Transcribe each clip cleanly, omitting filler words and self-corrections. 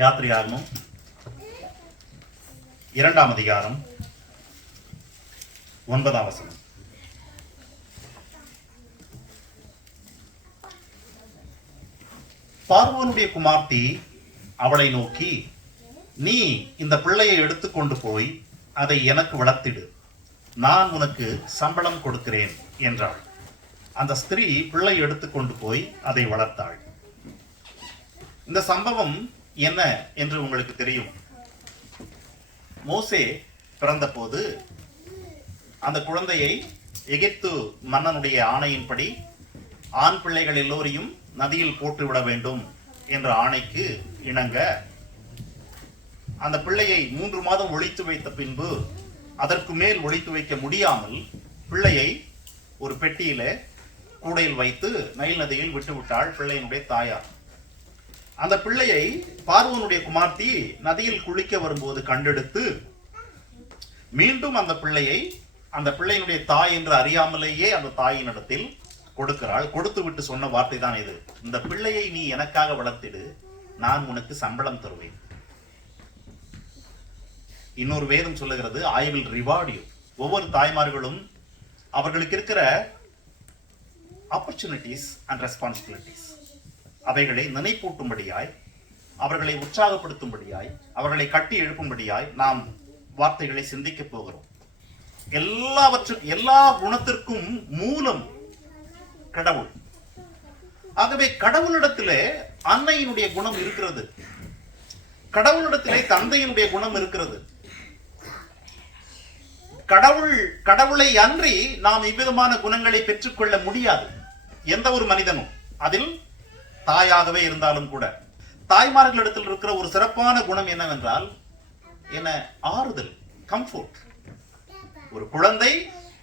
யாத்திரையாகமம் 2ஆம் அதிகாரம் 9ஆம் வசனம். பார்வோனுடைய குமார்த்தி அவளை நோக்கி, நீ இந்த பிள்ளையை எடுத்துக்கொண்டு போய் அதை எனக்கு வளர்த்திடு, நான் உனக்கு சம்பளம் கொடுக்கிறேன் என்றாள். அந்த ஸ்திரீ பிள்ளை எடுத்துக்கொண்டு போய் அதை வளர்த்தாள். இந்த சம்பவம் என்ன என்று உங்களுக்கு தெரியும். மோசே பிறந்த போது அந்த குழந்தையை எகிப்து மன்னனுடைய ஆணையின்படி ஆண் பிள்ளைகள் எல்லோரையும் நதியில் போட்டுவிட வேண்டும் என்ற ஆணைக்கு இணங்க அந்த பிள்ளையை 3 மாதம் ஒளித்து வைத்த பின்பு அதற்கு மேல் ஒளித்து வைக்க முடியாமல் பிள்ளையை ஒரு பெட்டியில கூடையில் வைத்து நைல் நதியில் விட்டுவிட்டாள் பிள்ளையினுடைய தாயார். அந்த பிள்ளையை பார்வோனுடைய குமார்த்தி நதியில் குளிக்க வரும்போது கண்டெடுத்து மீண்டும் அந்த பிள்ளையினுடைய தாய் என்று அறியாமலேயே அந்த தாயினிடத்தில் கொடுக்கிறாள். கொடுத்து விட்டு சொன்ன வார்த்தை தான் இது, இந்த பிள்ளையை நீ எனக்காக வளர்த்திடு, நான் உனக்கு சம்பளம் தருவேன். இன்னொரு வேதம் சொல்லுகிறது, ஐ வில் ரிவார்ட் யூ. ஒவ்வொரு தாய்மார்களும் அவர்களுக்கு இருக்கிற ஆப்பர்ச்சுனிட்டிஸ் அண்ட் ரெஸ்பான்சிபிலிட்டிஸ் அவைகளை நினைப்பூட்டும்படியாய், அவர்களை உற்சாகப்படுத்தும்படியாய், அவர்களை கட்டி எழுப்பும்படியாய் நாம் வார்த்தைகளை சிந்திக்க போகிறோம். எல்லா குணத்திற்கும் மூலம் கடவுள். ஆகவே கடவுளிடத்திலே அன்னையினுடைய குணம் இருக்கிறது, கடவுளிடத்திலே தந்தையினுடைய குணம் இருக்கிறது. கடவுளை அன்றி நாம் இவ்விதமான குணங்களை பெற்றுக்கொள்ள முடியாது. எந்த ஒரு மனிதனும், அதில் தாயாகவே இருந்தாலும் கூட. தாய்மார்களிடத்தில் இருக்கிற ஒரு சிறப்பான குணம் என்னவென்றால் என்ன? ஆறுதல், கம்ஃபோர்ட். ஒரு குழந்தை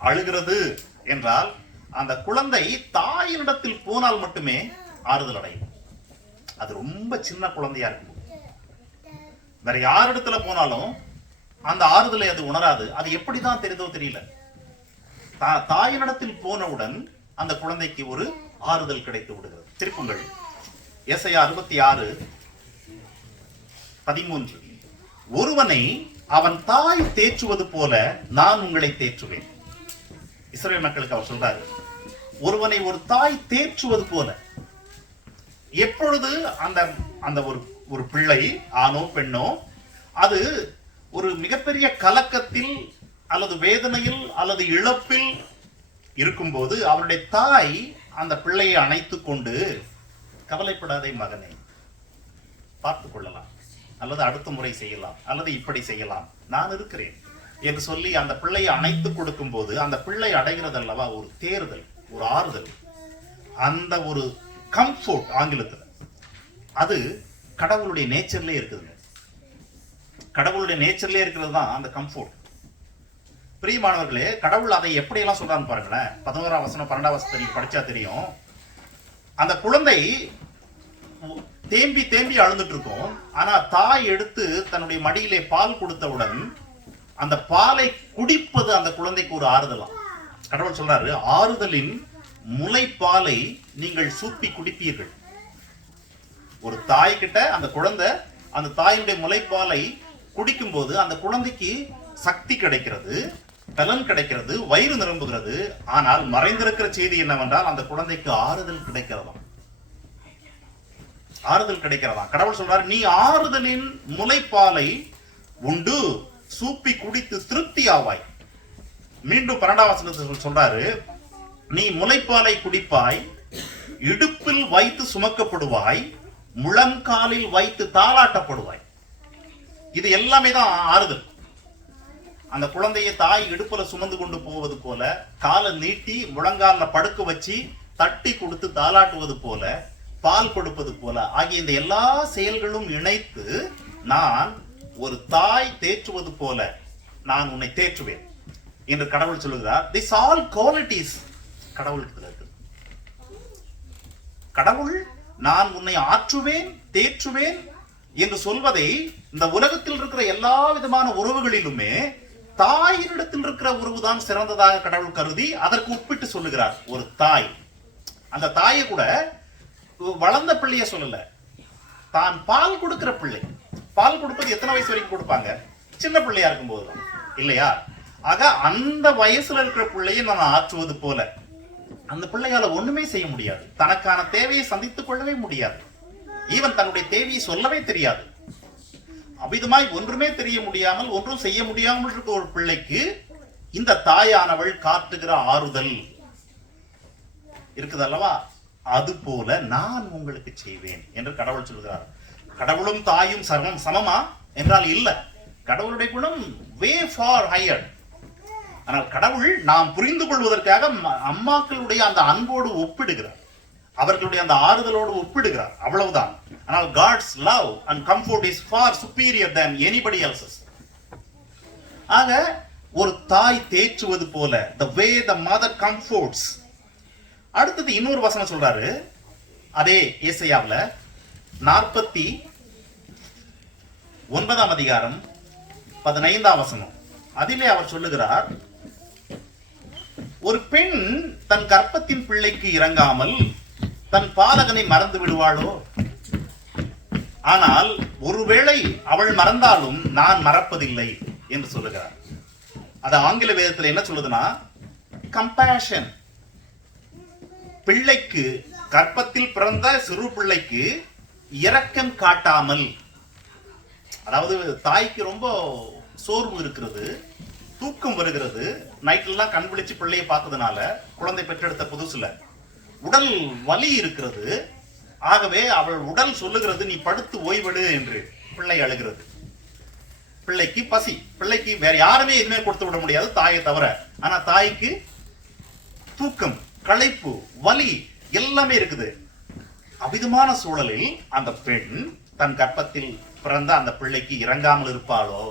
அழுகிறது என்றால் அந்த குழந்தை தாயினிடத்தில் போனால் மட்டுமே ஆறுதல் அடையும். அது ரொம்ப சின்ன குழந்தையா இருக்கும், வேற யாரிடத்துல போனாலும் அந்த ஆறுதலை அது உணராது. அது எப்படிதான் தெரியுதோ தெரியல. தாயினிடத்தில் போனவுடன் அந்த குழந்தைக்கு ஒரு ஆறுதல் கிடைத்து விடுகிறது. திருப்புங்கள் ஏசாயா 66:13. ஒருவனை அவன் தாய் தேற்றுவது போல நான் உங்களை தேற்றுவேன். இஸ்ரவேல் மக்களுக்கு அவர் சொல்றாரு, ஒருவனை ஒரு தாய் தேற்றுவது போல. எப்பொழுது அந்த ஒரு பிள்ளை ஆணோ பெண்ணோ அது ஒரு மிகப்பெரிய கலக்கத்தில் அல்லது வேதனையில் அல்லது இழப்பில் இருக்கும்போது அவருடைய தாய் அந்த பிள்ளையை அணைத்துக் கொண்டு, கவலைப்படாதே மகனே, பார்த்துக் கொள்ளலாம், அல்லது அடுத்த முறை செய்யலாம், அல்லது இப்படி செய்யலாம், நான் இருக்கிறேன் என்று சொல்லி அந்த பிள்ளையை அணைத்து கொடுக்கும் போது அந்த பிள்ளை அடைகிறது அல்லவா ஒரு தேறுதல், ஒரு ஆறுதல், அந்த ஒரு கம்ஃபோர்ட் ஆங்கிலத்தில். அது கடவுளுடைய நேச்சர்லயே இருக்குது. கடவுளுடைய நேச்சர்லயே இருக்கிறது தான் அந்த கம்ஃபோர்ட். பிரியமானவர்களே, கடவுள் அதை எப்படியெல்லாம் சொல்றான்னு பாருங்களேன். 11ஆம் வசனம் 12ஆம் வசனத்தை படிச்சா தெரியும். அந்த குழந்தை தேம்பி தேம்பி அழுந்துட்டு இருக்கும். ஆனா தாய் எடுத்து தன்னுடைய மடியிலே பால் கொடுத்தவுடன் அந்த பாலை குடிப்பது அந்த குழந்தைக்கு ஒரு ஆறுதலாம். கடவுள் சொல்றாரு, ஆறுதலின் முலைப்பாலை நீங்கள் சூப்பி குடிப்பீர்கள். ஒரு தாய் கிட்ட அந்த குழந்தை அந்த தாயினுடைய முலைப்பாலை குடிக்கும் போது அந்த குழந்தைக்கு சக்தி கிடைக்கிறது, பலன் கிடைக்கிறது, வயிறு நிரம்புகிறது. ஆனால் மறைந்திருக்கிற செய்தி என்னவென்றால் அந்த குழந்தைக்கு ஆறுதல் கிடைக்கிறதாம். ஆறுதல் கிடைக்கிறதா. கடவுள் சொல்றாரு, நீ ஆறுதலின் முலைப்பாலை உண்டு சூப்பி குடித்து திருப்தி ஆவாய். மீண்டும் 12ஆம் வசனத்தில் சொல்றாரு, நீ முலைப்பாலை குடிப்பாய், இடுப்பில் வைத்து சுமக்கப்படுவாய், முழங்காலில் வைத்து தாளாட்டப்படுவாய். இது எல்லாமே தான் ஆறுதல். அந்த குழந்தையை தாய் இடுப்புல சுமந்து கொண்டு போவது போல, காலை நீட்டி முழங்கால படுக்க வச்சு தட்டி கொடுத்து தாளாட்டுவது போல, பால் கொடுப்பது போல ஆகிய இந்த எல்லா செயல்களும் இணைத்து நான் ஒரு தாய் தேற்றுவது போல நான் உன்னை தேற்றுவேன் என்று கடவுள் சொல்லுகிறார். This all qualities கடவுளுக்கு இருக்கு. கடவுள் நான் உன்னை ஆற்றுவேன், தேற்றுவேன் என்று சொல்வதை இந்த உலகத்தில் இருக்கிற எல்லா விதமான உறவுகளிலுமே தாயினிடத்தில் இருக்கிற உறவுதான் சிறந்ததாக கடவுள் கருதி அதற்கு ஒப்பிட்டு சொல்லுகிறார். ஒரு தாய், அந்த தாயை கூட வளர்ந்த பிள்ளைய சொல்லல, தான் பால் கொடுக்கிற பிள்ளை, பால் கொடுப்பது எத்தனை வயசு வரைக்கும் கொடுப்பாங்க? சின்ன பிள்ளையா இருக்கும் போதுதான், இல்லையா? ஆக அந்த வயசுல இருக்கிற பிள்ளையை நான் ஆற்றுவது போல அந்த பிள்ளையால ஒண்ணுமே செய்ய முடியாது. தனக்கான தேவையை சந்தித்துக் கொள்ளவே முடியாது. ஈவன் தன்னுடைய தேவையை சொல்லவே தெரியாது. அபிதமாய் ஒன்றுமே தெரிய முடியாமல், ஒன்றும் செய்ய முடியாமல் இருக்க ஒரு பிள்ளைக்கு இந்த தாயானவள் காட்டுகிற ஆறுதல் இருக்குது அல்லவா? அது போல நான் உங்களுக்கு செய்வேன் என்று கடவுள் சொல்கிறார். கடவுளும் தாயும் சமமா என்றால் இல்ல. கடவுளுடைய குணம் வே ஃபார் ஹையர். ஆனால் கடவுள் நாம் புரிந்து கொள்வதற்காக அம்மாக்களுடைய அந்த அன்போடு ஒப்பிடுகிறார், அவர்களுடைய அந்த ஆறுதலோடு ஒப்பிடுகிறார், அவ்வளவுதான். ஆனால் God's love and comfort is far superior than anybody else's. ஆக ஒரு தாய் தேற்றுவது போல, the way the mother comforts. அடுத்தது இன்னொரு வசனம் சொல்றாரு, அதே ஏசாயாவுல 49 அதிகாரம் 15 வசனம். அதிலே அவர் சொல்லுகிறார், ஒரு பெண் தன் கர்ப்பத்தின் பிள்ளைக்கு இறங்காமல் தன் பாலகனை மறந்து விடுவாளோ? ஆனால் ஒருவேளை அவள் மறந்தாலும் நான் மறப்பதில்லை என்று சொல்லுகிறார். அது ஆங்கில வேதத்தில் என்ன சொல்லுதுன்னா, கம்பேஷன். பிள்ளைக்கு, கர்ப்பத்தில் பிறந்த சிறு பிள்ளைக்கு இரக்கம் காட்டாமல், அதாவது தாய்க்கு ரொம்ப சோர்வு இருக்கிறது, தூக்கம் வருகிறது, நைட்லாம் கண் விழிச்சு பிள்ளையை பார்த்ததுனால, குழந்தை பெற்றெடுத்த புதுசுல உடல் வலி இருக்கிறது. ஆகவே அவள் உடல் சொல்லுகிறது, நீ படுத்து ஓய்வெடு என்று. பிள்ளை அழுகிறது, பிள்ளைக்கு பசி, பிள்ளைக்கு வேற யாருமே எதுவுமே கொடுத்து விட முடியாது தாயை தவிர. ஆனா தாய்க்கு தூக்கம், களைப்பு, வலி எல்லாமே இருக்குது. அவிதமான சூழலில் அந்த பெண் தன் கர்ப்பத்தில் பிறந்த அந்த பிள்ளைக்கு இறங்காமல் இருப்பாளோ?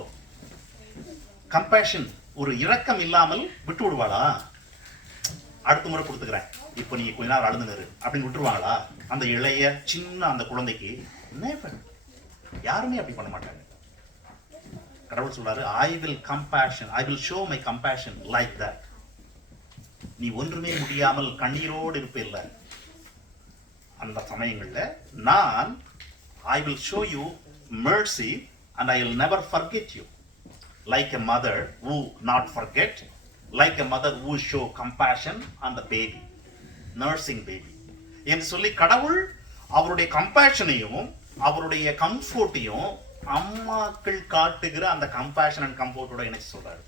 கம்பேஷன், ஒரு இரக்கம் இல்லாமல் விட்டு விடுவாளா? அடுத்த முறை கொடுத்துக்கிறேன், இப்போ நீ கொஞ்ச நாள் அழுதுனரு அப்படின்னு விட்டுருவாங்களா? அந்த இளைய சின்ன அந்த குழந்தைக்கு யாருமே அப்படி பண்ண மாட்டாங்க. கடவுள் சொல்றாரு, I will compassion, I will show my compassion like that. நீ ஒன்றுமே முடியாமல் கண்ணீரோடு இருப்பில்ல, அந்த சமயங்கள்ல நான் I will show you mercy and I will never forget you. Like a mother who not forget, like a mother who show compassion on the baby, nursing baby. என்று சொல்லி கடவுள் அவருடைய கம்பேஷனையும் அவருடைய கம்ஃபோர்ட்டையும் அம்மாக்கள் காட்டுகிற அந்த கம்பேஷன் அண்ட் கம்ஃபோர்ட்டோட இணைச்சு சொல்றாரு.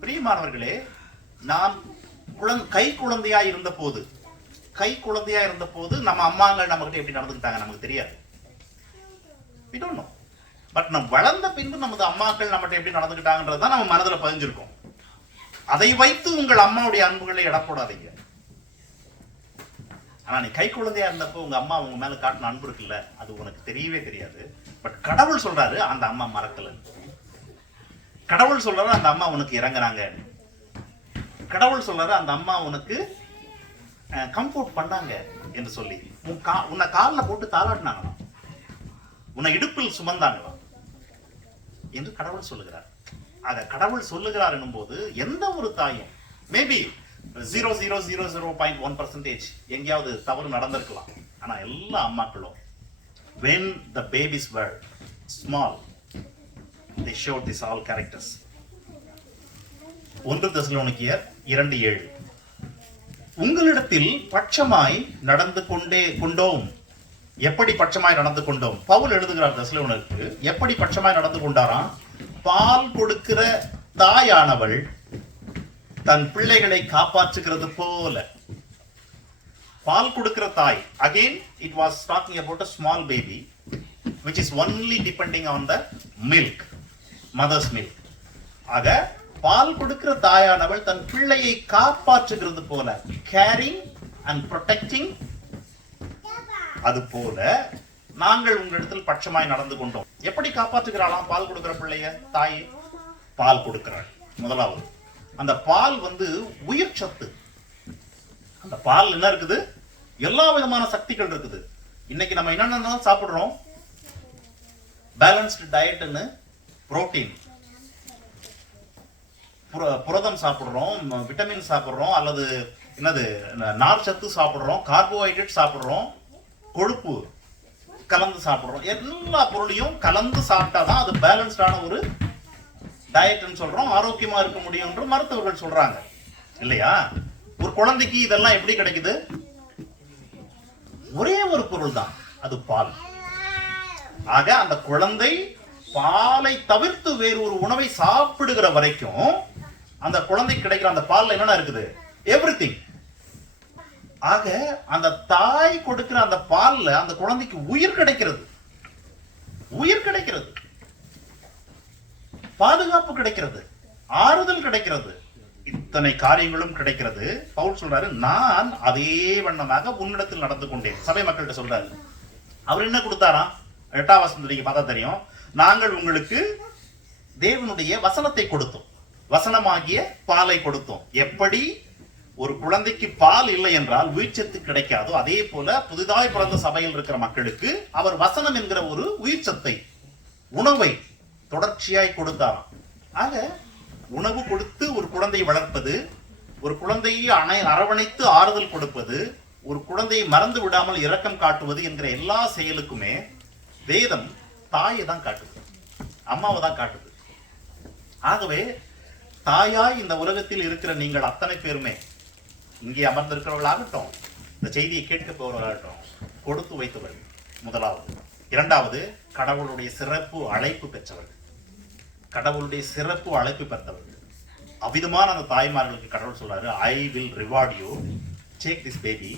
பிரியமானவர்களே, நாம் கை குழந்தையா இருந்த போது நம்ம அம்மாங்கள் நம்மகிட்ட எப்படி நடந்துக்கிட்டாங்க நமக்கு தெரியாது. We don't know. பட் நம்ம வளர்ந்த பின்பு நமது அம்மாக்கள் நம்மகிட்ட எப்படி நடந்துக்கிட்டாங்கன்றதுதான் நம்ம மனதில் பதிஞ்சிருக்கும். அதை வைத்து உங்கள் அம்மாவுடைய அன்புகளை எடை போடாதீங்க. ஆனா நீ கை குழந்தையா இருந்தப்போ உங்க அம்மா உங்க மேல காட்டின அன்பு இருக்குல்ல, அது உனக்கு தெரியவே தெரியாது. பட் கடவுள் சொல்றாரு, அந்த அம்மா மறக்கல. கடவுள் சொல்றாரு, அந்த அம்மா உனக்கு இறங்குறாங்க. கடவுள் சொல்றாரு, அந்த அம்மா உனக்கு கம்ஃபோர்ட் பண்ணாங்க என்று சொல்லி உன்னை காலில் போட்டு தாளாட்டினாங்களாம், உன்னை இடுப்பில் சுமந்தாங்களாம் என்று கடவுள் சொல்லுகிறார். ஆக கடவுள் சொல்லுகிறார் என்னும் போது எந்த ஒரு தாயும் மேபி 0.001% எங்கேயாவது தவறு நடந்திருக்கலாம். ஆனா எல்லா அம்மாக்களும் when the babies were small they showed these all characters. 1 தெசலோனிக்கேயர் 2:7, உங்களிடத்தில் பட்சமாய் நடந்து கொண்டோம். எப்படி பட்சமாய் நடந்து கொண்டோம்? பவுல் எழுதுகிறார் தெசலோனிக்கேயருக்கு, எப்படி பட்சமாய் நடந்து கொண்டாராம்? பால் கொடுக்கிற தாயானவள் தன் பிள்ளைகளை காப்பாற்றுகிறது போல. பால் கொடுக்கிற தாய், again it was talking about a small baby which is only depending on the milk, mother's milk. ஆக பால் கொடுக்கிற தாயானவள் தன் பிள்ளையை காப்பாற்றுகிறது போல, caring and protecting. அது போல நாங்கள் உங்களிடத்தில் பட்சமாய் நடந்து கொண்டோம். எப்படி காப்பாற்றுகிறாளாம் பால் கொடுக்கிற பிள்ளைய? தாய் பால் கொடுக்கிறாள். முதலாவது அந்த பால் உயிர் சத்து. அந்த பால் என்ன இருக்குது? எல்லா விதமான சக்திகள் இருக்குது. இன்னைக்கு நம்ம என்னென்ன சாப்பிடுறோம்? பேலன்ஸ்டு டயட்னு புரோட்டீன், புரதம் சாப்பிடுறோம், விட்டமின் சாப்பிடுறோம், அல்லது நார் சத்து சாப்பிடுறோம், கார்போஹைட்ரேட் சாப்பிடுறோம், கொழுப்பு கலந்து சாப்பிடுறோம். எல்லா பொருளையும் கலந்து சாப்பிட்டாதான் அது பேலன்ஸ்டான ஒரு டயட்னு சொல்றோம், ஆரோக்கியமா இருக்க முடியும் என்று மருத்துவர்கள் சொல்றாங்க இல்லையா? ஒரு குழந்தைக்கு இதெல்லாம் எப்படி கிடைக்குது? ஒரே ஒரு பொருள் தான், அது பால். ஆக அந்த குழந்தை பாலை தவிர்த்து வேறு ஒரு உணவை சாப்பிடுகிற வரைக்கும் அந்த குழந்தைக்கு கிடைக்கிற அந்த பால்ல என்னென்ன இருக்குது? எவ்ரிதிங். ஆக அந்த தாய் கொடுக்கிற அந்த பால்ல அந்த குழந்தைக்கு உயிர் கிடைக்கிறது, உயிர் கிடைக்கிறது, பாதுகாப்பு கிடைக்கிறது, ஆறுதல் கிடைக்கிறது, இத்தனை காரியங்களும் கிடைக்கிறது. பவுல் சொல்றாரு, நான் அதே வண்ணமாக உன்னிடத்தில் நடந்து கொண்டேன். சபை மக்கள்கிட்ட சொல்றாரு. அவர் என்ன கொடுத்தாராம்? 8ஆம் வசனத்துல நீங்க பார்த்தா தெரியும். நாங்கள் உங்களுக்கு தேவனுடைய வசனத்தை கொடுத்தோம், வசனமாகிய பாலை கொடுத்தோம். எப்படி ஒரு குழந்தைக்கு பால் இல்லை என்றால் உயிர்ச்சத்து கிடைக்காதோ, அதே போல புதிதாய் பிறந்த சபையில் இருக்கிற மக்களுக்கு அவர் வசனம் என்கிற ஒரு உயிர்ச்சத்தை, உணவை தொடர்ச்சியாய் கொடுத்தாராம். ஆக உணவு கொடுத்து ஒரு குழந்தையை வளர்ப்பது, ஒரு குழந்தையை அரவணைத்து ஆறுதல் கொடுப்பது, ஒரு குழந்தையை மறந்து விடாமல் இரக்கம் காட்டுவது என்கிற எல்லா செயலுக்குமே வேதம் தாயை தான் காட்டுது, அம்மாவை தான் காட்டுது. ஆகவே தாயாய் இந்த உலகத்தில் இருக்கிற நீங்கள் அத்தனை பேருமே, இங்கே அமர்ந்திருக்கிறவர்களாகட்டும், இந்த செய்தியை கேட்க போவர்களாகட்டும், கொடுத்து வைத்தவர்கள் முதலாவது. இரண்டாவது, கடவுளுடைய சிறப்பு அழைப்பு பெற்றவர்கள், கடவுளுடைய சிறப்பு அழைப்பு பெற்றவர்கள். அவ்விதமான அந்த தாய்மார்களுக்கு கடவுள் சொல்றாரு, ஐ will reward you, take this baby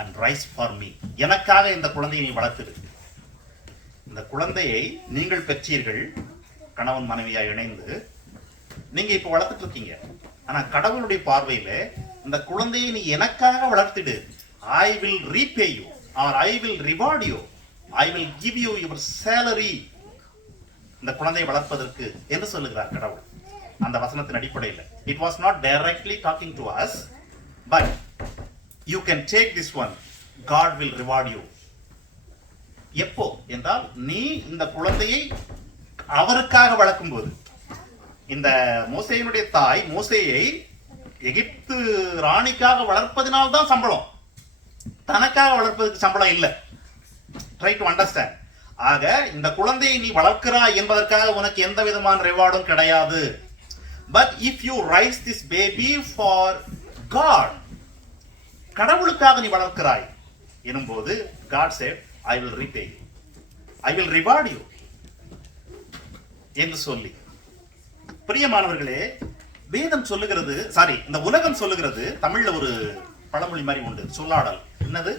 and rise for me. எனக்காக இந்த குழந்தையை நீ வளர்த்திருக்கு. இந்த குழந்தையை நீங்கள் பெற்றீர்கள், கணவன் மனைவியா இணைந்து நீங்க இப்ப வளர்த்துட்டு இருக்கீங்க. ஆனா கடவுளுடைய பார்வையில இந்த குழந்தையை நீ எனக்காக வளர்த்திடு. I will repay you or I will reward you, I will give you your salary. இந்த குழந்தையை வளர்ப்பதற்கு என்று சொல்லுகிறார் கடவுள் அந்த வசனத்தின் அடிப்படையில். It was not directly talking to us, but you can take this one, God will reward you. எப்போ என்றால் நீ இந்த குழந்தையை அவருக்காக வளர்க்கும் போது. இந்த மோசேயினுடைய தாய் மோசேயை எகிப்து ராணிக்காக வளர்ப்பதினால்தான் சம்பளம், தனக்காக வளர்ப்பதற்கு சம்பளம் இல்லை. Try to understand. ஆக இந்த குழந்தையை நீ வளர்க்கிறாய் என்பதற்காக உனக்கு எந்த விதமான ரிவார்டும் கிடையாது. But if you raise this baby for God, கடவுளுக்காக நீ வளர்க்கிறாய் எனும்போது God said, I will repay you, I will reward you என்று சொல்லி. பிரியமானவர்களே, வேதம் சொல்லுகிறது, சாரி இந்த உலகம் சொல்லுகிறது, தமிழ்ல ஒரு பழமொழி மாதிரி உண்டு, சொல்லாடல். என்னது?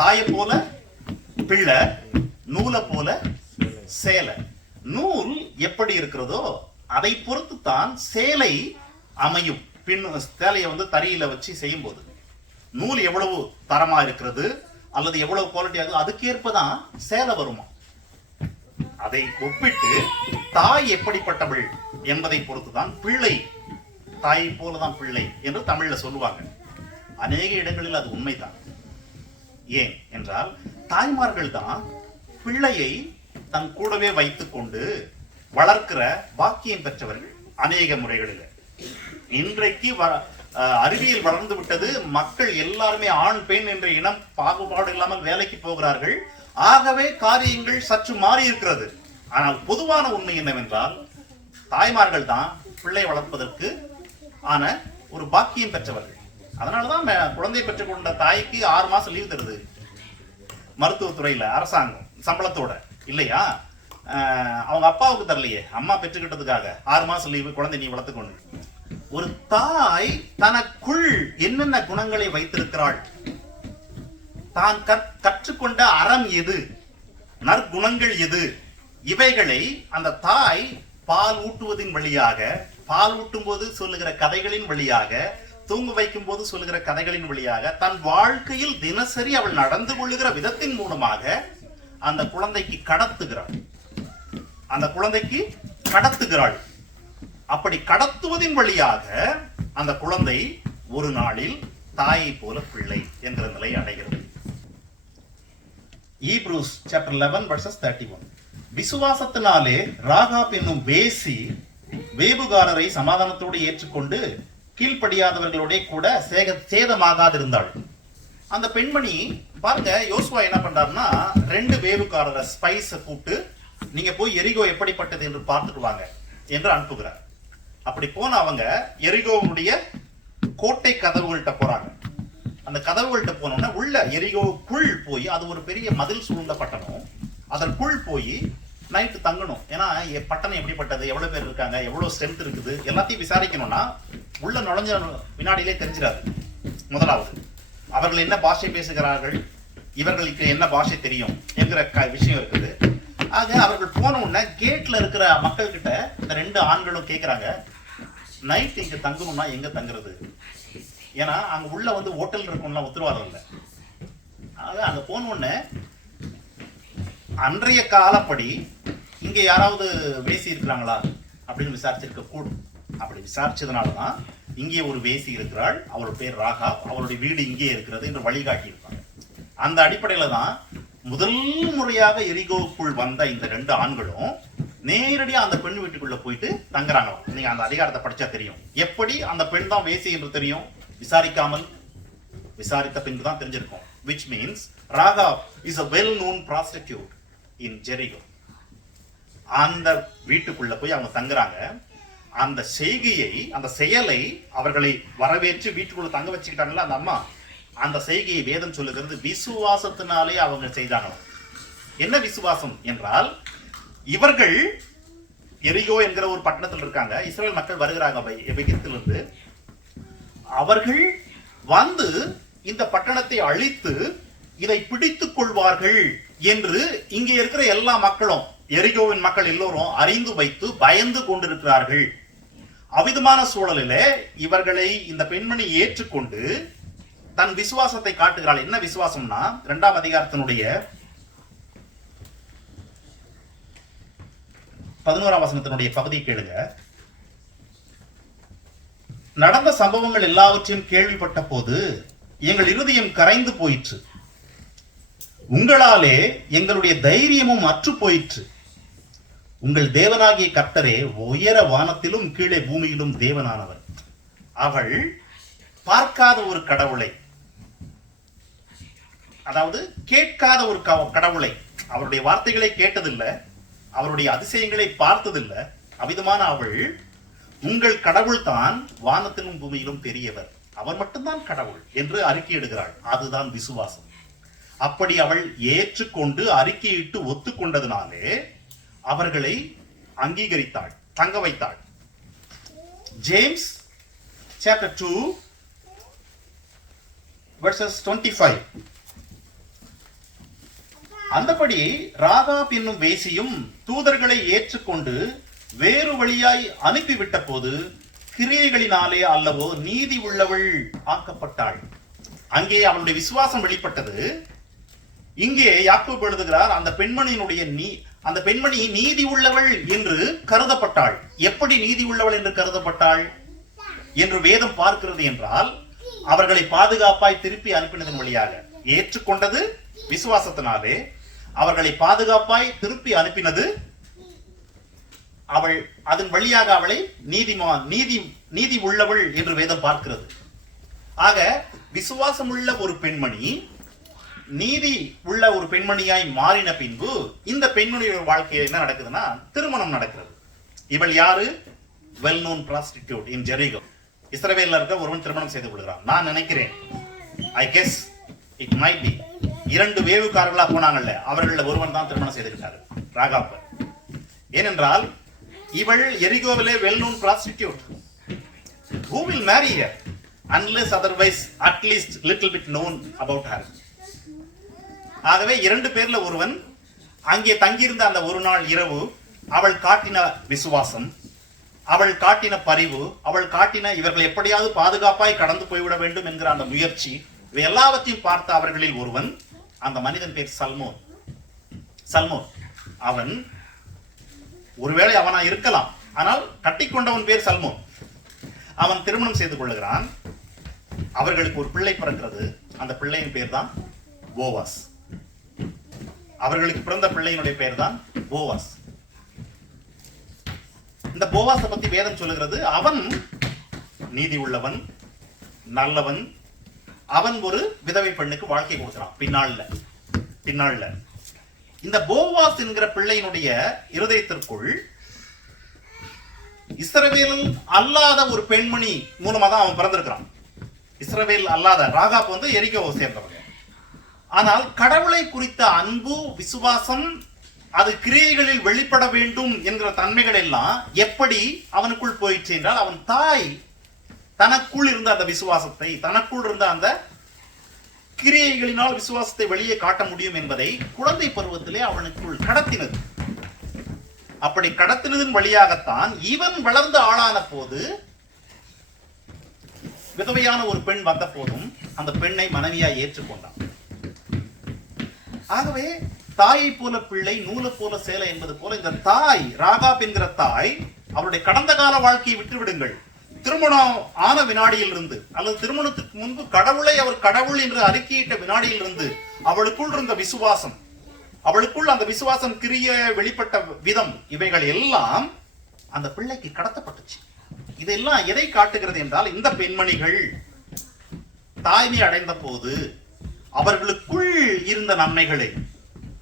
தாயை போல பிள்ளை, நூலை போல சேலை. நூல் எப்படி இருக்கிறதோ அதை பொறுத்து தான் சேலை அமையும். பின் சேலையை தறியில வச்சு செய்யும் போது நூல் எவ்வளவு தரமா இருக்கிறது அல்லது எவ்வளவு குவாலிட்டி ஆகுது, அதுக்கேற்பதான் சேலை வருமா. அதை ஒப்பிட்டு தாய் எப்படிப்பட்டவள் என்பதை பொறுத்துதான் பிள்ளை, தாயை போலதான் பிள்ளை என்று தமிழ்ல சொல்லுவாங்க. அநேக இடங்களில் அது உண்மைதான். ஏன் என்றால் தாய்மார்கள் தான் பிள்ளையை தன் கூடவே வைத்துக் கொண்டு வளர்க்கிற பாக்கியம் பெற்றவர்கள். அநேக முறைகளில் இன்றைக்கு அறிவியல் வளர்ந்து விட்டது, மக்கள் எல்லாருமே ஆண் பெண் என்ற இனம் பாகுபாடு இல்லாமல் வேலைக்கு போகிறார்கள். ஆகவே காரியங்கள் சற்று மாறி இருக்கிறது. ஆனால் பொதுவான உண்மை என்னவென்றால் தாய்மார்கள் தான் பிள்ளை வளர்ப்பதற்கு ஆன ஒரு பாக்கியம் பெற்றவர்கள். அதனாலதான் குழந்தை பெற்றுக் கொண்ட தாய்க்கு 6 மாசம் லீவ் தருது மருத்துவத்துறையில அரசாங்கம், சம்பளத்தோட. இல்லையா? அவங்க அப்பாவுக்கு தரலையே, அம்மா பெற்றுக்கிட்டதுக்காக 6 மாசம் லீவு, குழந்தை நீ வளர்த்துக்கொண்டு. ஒரு தாய் தனக்குள் என்னென்ன குணங்களை வைத்திருக்கிறாள், தான் கற்றுக்கொண்ட அறம் எது, நற்குணங்கள் எது, இவைகளை அந்த தாய் பால் ஊட்டுவதின் வழியாக, பால் ஊட்டும் போது சொல்லுகிற கதைகளின் வழியாக, தூங்க வைக்கும் போது சொல்லுகிற கதைகளின் வழியாக, தன் வாழ்க்கையில் தினசரி அவள் நடந்து கொள்ளுகிற விதத்தின் மூலமாக அந்த குழந்தைக்கு கடத்துகிறாள். அந்த குழந்தைக்கு கடத்துகிறாள். அப்படி கடத்துவதின் வழியாக அந்த குழந்தை ஒரு நாளில் தாயை போல பிள்ளை என்கிற நிலை அடைகிறது. Hebrews chapter 11 verses 31. விசுவாசத்தினாலே ராகாப் என்னும் வேசி வேபுகாரரை சமாதானத்தோடு ஏற்றுக்கொண்டு கீழ்ப்படியாதவர்களோட கூட சேதமாகாதிருந்தாள். அந்த பெண்மணி பாருங்க, யோசுவா என்ன பண்றாருன்னா 2 வேவுக்காரரை ஸ்பைஸை கூப்பிட்டு நீங்க போய் எரிகோ எப்படிப்பட்டது என்று பார்த்துட்டு வாங்க என்று அனுப்புகிறார். அப்படி போன அவங்க எரிகோவுடைய கோட்டை கதவுகள்கிட்ட போறாங்க. அந்த கதவுகள்கிட்ட போனோம்னா உள்ள எரிகோவுக்குள் போய், அது ஒரு பெரிய மதில் சூழ்ந்த பட்டணம், அதற்குள் போய் நைட்டு தங்கணும். ஏன்னா பட்டணம் எப்படிப்பட்டது, எவ்வளவு பேர் இருக்காங்க, எவ்வளவு ஸ்ட்ரென்த் இருக்குது, எல்லாத்தையும் விசாரிக்கணும்னா உள்ள நுழைஞ்ச வினாடியிலே தெரிஞ்சிடாது. முதலாவது அவர்கள் என்ன பாஷை பேசுகிறார்கள், இவர்களுக்கு என்ன பாஷை தெரியும் என்கிற விஷயம் இருக்குது. ஆக அவர்கள் போன உடனே கேட்ல இருக்கிற மக்கள் கிட்ட இந்த 2 ஆண்களும் கேட்கிறாங்க, நைட் இங்க தங்கணும்னா எங்க தங்குறது? ஏன்னா அங்க உள்ள வந்து ஹோட்டல் இருக்கும்லாம் உத்தரவாதம் இல்லை. ஆக அங்க போன உடனே அன்றைய காலப்படி இங்க யாராவது வேசி இருக்கிறாங்களா அப்படின்னு விசாரிச்சிருக்க கூடும். அப்படி விசாரிச்சதுனாலதான் இங்கே ஒரு வேசி இருக்கிறாள், அவள் பேர் ராகா, அவளுடைய வீடு இங்கே இருக்கிறது என்று வழிகாட்டி இருப்பாங்க. அந்த அடிப்படையில தான் முதல் முறையாக எரிகோவுக்குள் வந்த இந்த 2 ஆண்களும் நேரடியா அந்த பெண் வீட்டுக்குள்ள போயிட்டு தங்குறாங்களாம். நீங்க அந்த அதிகாரத்தை படிச்சா தெரியும். எப்படி அந்த பெண் தான் வேசி என்று தெரியும்? விசாரிக்காமல், விசாரித்த பின்பு தான் தெரிஞ்சிருக்கும். which means Rahab is a well known prostitute in Jericho. அந்த வீட்டுக்குள்ள போய் அவங்க தங்குறாங்க. அந்த செய்கையை, அந்த செயலை, அவர்களை வரவேற்று வீட்டுக்குள்ள தங்க வச்சுக்கிட்டாங்கல்ல அந்த அம்மா, அந்த செய்கையை வேதம் சொல்லுகிறது விசுவாசத்தினாலே அவங்க செய்தாங்களாம். என்ன விசுவாசம் என்றால், இவர்கள் எரிகோ என்கிற ஒரு பட்டணத்தில் இருக்காங்க, இஸ்ரேல் மக்கள் வருகிறாங்க எகிப்திலிருந்து. அவர்கள் வந்து இந்த பட்டணத்தை அழித்து இதை பிடித்துக் கொள்வார்கள் என்று இங்கே இருக்கிற எல்லா மக்களும், எரிகோவின் மக்கள் எல்லோரும் அறிந்து வைத்து பயந்து கொண்டிருக்கிறார்கள். அவிதமான சூழலிலே இவர்களை இந்த பெண்மணி ஏற்றுக்கொண்டு தன் விசுவாசத்தை காட்டுகிறாள். என்ன விசுவாசம்னா 2ஆம் அதிகாரத்தினுடைய 11ஆம் வசனத்தினுடைய பகுதியை கேளுங்க. நடந்த சம்பவங்கள் எல்லாவற்றையும் கேள்விப்பட்ட போது எங்கள் இருதயம் கரைந்து போயிற்று, உங்களாலே எங்களுடைய தைரியமும் அற்று போயிற்று. உங்கள் தேவனாகிய கர்த்தரே உயர வானத்திலும் கீழே பூமியிலும் தேவனானவர். அவள் பார்க்காத ஒரு கடவுளை, அதாவது கேட்காத ஒரு கடவுளை, அவருடைய வார்த்தைகளை கேட்டதில்லை, அவருடைய அதிசயங்களை பார்த்ததில்லை. அவ்விதமான அவள், உங்கள் கடவுள் தான் வானத்திலும் பூமியிலும் பெரியவர், அவர் மட்டும்தான் கடவுள் என்று அறிக்கையிடுகிறாள். அதுதான் விசுவாசம். அப்படி அவள் ஏற்றுக்கொண்டு அறிக்கையிட்டு ஒத்துக்கொண்டதினாலே அவர்களை அங்கீகரித்தாள், தங்க வைத்தாள். James chapter 2 verses 25. அந்தபடி ராகாப் என்னும் வேசியும் தூதர்களை ஏற்றுக்கொண்டு வேறு வழியாய் அனுப்பிவிட்ட போது கிரியைகளினாலே அல்லவோ நீதி உள்ளவள் ஆக்கப்பட்டாள். அங்கே அவளுடைய விசுவாசம் வெளிப்பட்டது. இங்கே யாக்கோபு எழுதுகிறார், அந்த பெண்மணி நீதி உள்ளவள் என்று கருதப்பட்டாள். எப்படி நீதி உள்ளவள் என்று கருதப்பட்டாள் என்று வேதம் பார்க்கிறது என்றால், அவர்களை பாதுகாப்பாய் திருப்பி அனுப்பினதன் வழியாக. ஏற்றுக்கொண்டது விசுவாசத்தினாலே, அவர்களை பாதுகாப்பாய் திருப்பி அனுப்பினது, அவள் அதன் வழியாக அவளை நீதி உள்ளவள் என்று வேதம் பார்க்கிறது. ஆக விசுவாசம் உள்ள ஒரு பெண்மணி நீதி உள்ள ஒரு பெண்மணியாய் மாறின பின்பு இந்த பெண்மணியோட வாழ்க்கையில் என்ன நடக்குதுன்னா, திருமணம் நடக்கிறது. இவள் யாரு? Well known prostitute in Jericho. இஸ்ரவேல்ல இருக்க ஒருவன் திருமணம் செய்து கொள்கிறான். நான் நினைக்கிறேன், I guess it might be 2 வேவுக்காரர்களா போனாங்கல்ல, அவர்கள ஒருவன் தான் திருமணம் செய்திருக்காரு, ராகாப். ஏனென்றால் இவள் எரிகோவிலே well known prostitute. Who will marry her unless otherwise at least little bit known about her? ஆகவே 2 பேர்ல ஒருவன் அங்கே தங்கியிருந்த அந்த ஒரு நாள் இரவு அவள் காட்டின விசுவாசம், அவள் காட்டின பரிவு, அவள் காட்டின இவர்கள் எப்படியாவது பாதுகாப்பாய் கடந்து போய்விட வேண்டும் என்கிற அந்த முயற்சி, இவை எல்லாவற்றையும் பார்த்த அவர்களில் ஒருவன், அந்த மனிதன் பேர் சல்மோன். அவன் ஒருவேளை அவனா இருக்கலாம், ஆனால் கட்டிக்கொண்டவன் பேர் சல்மோன். அவன் திருமணம் செய்து கொள்ளுகிறான். அவர்களுக்கு ஒரு பிள்ளை பிறக்கிறது. அந்த பிள்ளையின் பேர் தான் போவாஸ். அவர்களுக்கு பிறந்த பிள்ளையினுடைய பெயர் தான் போவாஸ். இந்த போவாஸை பத்தி வேதம் சொல்லுகிறது, அவன் நீதி உள்ளவன், நல்லவன், அவன் ஒரு விதவை பெண்ணுக்கு வாழ்க்கை கொடுக்கிறான். பின்னாள்ல இந்த போவாஸ் என்கிற பிள்ளையினுடைய இருதயத்திற்குள் இஸ்ரவேல் அல்லாத ஒரு பெண்மணி மூலமா தான் அவன் பிறந்திருக்கிறான். இஸ்ரவேல் அல்லாத ராகாப் வந்து எரிகோவை சேர்ந்தவங்க. ஆனால் கடவுளை குறித்த அன்பு, விசுவாசம், அது கிரியைகளில் வெளிப்பட வேண்டும் என்கிற தன்மைகள் எல்லாம் எப்படி அவனுக்குள் போயிடுச்சு என்றால், அவன் தாய் தனக்குள் இருந்த அந்த விசுவாசத்தை, தனக்குள் இருந்த அந்த கிரியைகளினால் விசுவாசத்தை வெளியே காட்ட முடியும் என்பதை குழந்தை பருவத்திலே அவனுக்குள் கடத்தினது. அப்படி கடத்தினதன் வழியாகத்தான் இவன் வளர்ந்து ஆளான போது, விதவையான ஒரு பெண் வந்த போதும் அந்த பெண்ணை மனைவியாய் ஏற்றுக்கொண்டான். ஆகவே தாயை போல பிள்ளை, நூலை போல சேலை என்பது போல இந்த தாய், ராகாப் என்கிற தாய், அவருடைய கடந்த கால வாழ்க்கையை விட்டுவிடுங்கள், திருமணம் ஆன வினாடியில் இருந்து அல்லது திருமணத்துக்கு முன்பு கடவுளை அவர் கடவுள் என்று அறிக்கையிட்ட வினாடியில் இருந்து அவளுக்குள் இருந்த விசுவாசம், அவளுக்குள் அந்த விசுவாசம் கிரிய வெளிப்பட்ட விதம், இவைகள் எல்லாம் அந்த பிள்ளைக்கு கடத்தப்பட்டுச்சு. இதெல்லாம் எதை காட்டுகிறது என்றால், இந்த பெண்மணிகள் தாய்மை அடைந்த போது அவர்களுக்குள் இருந்த நன்மைகளை,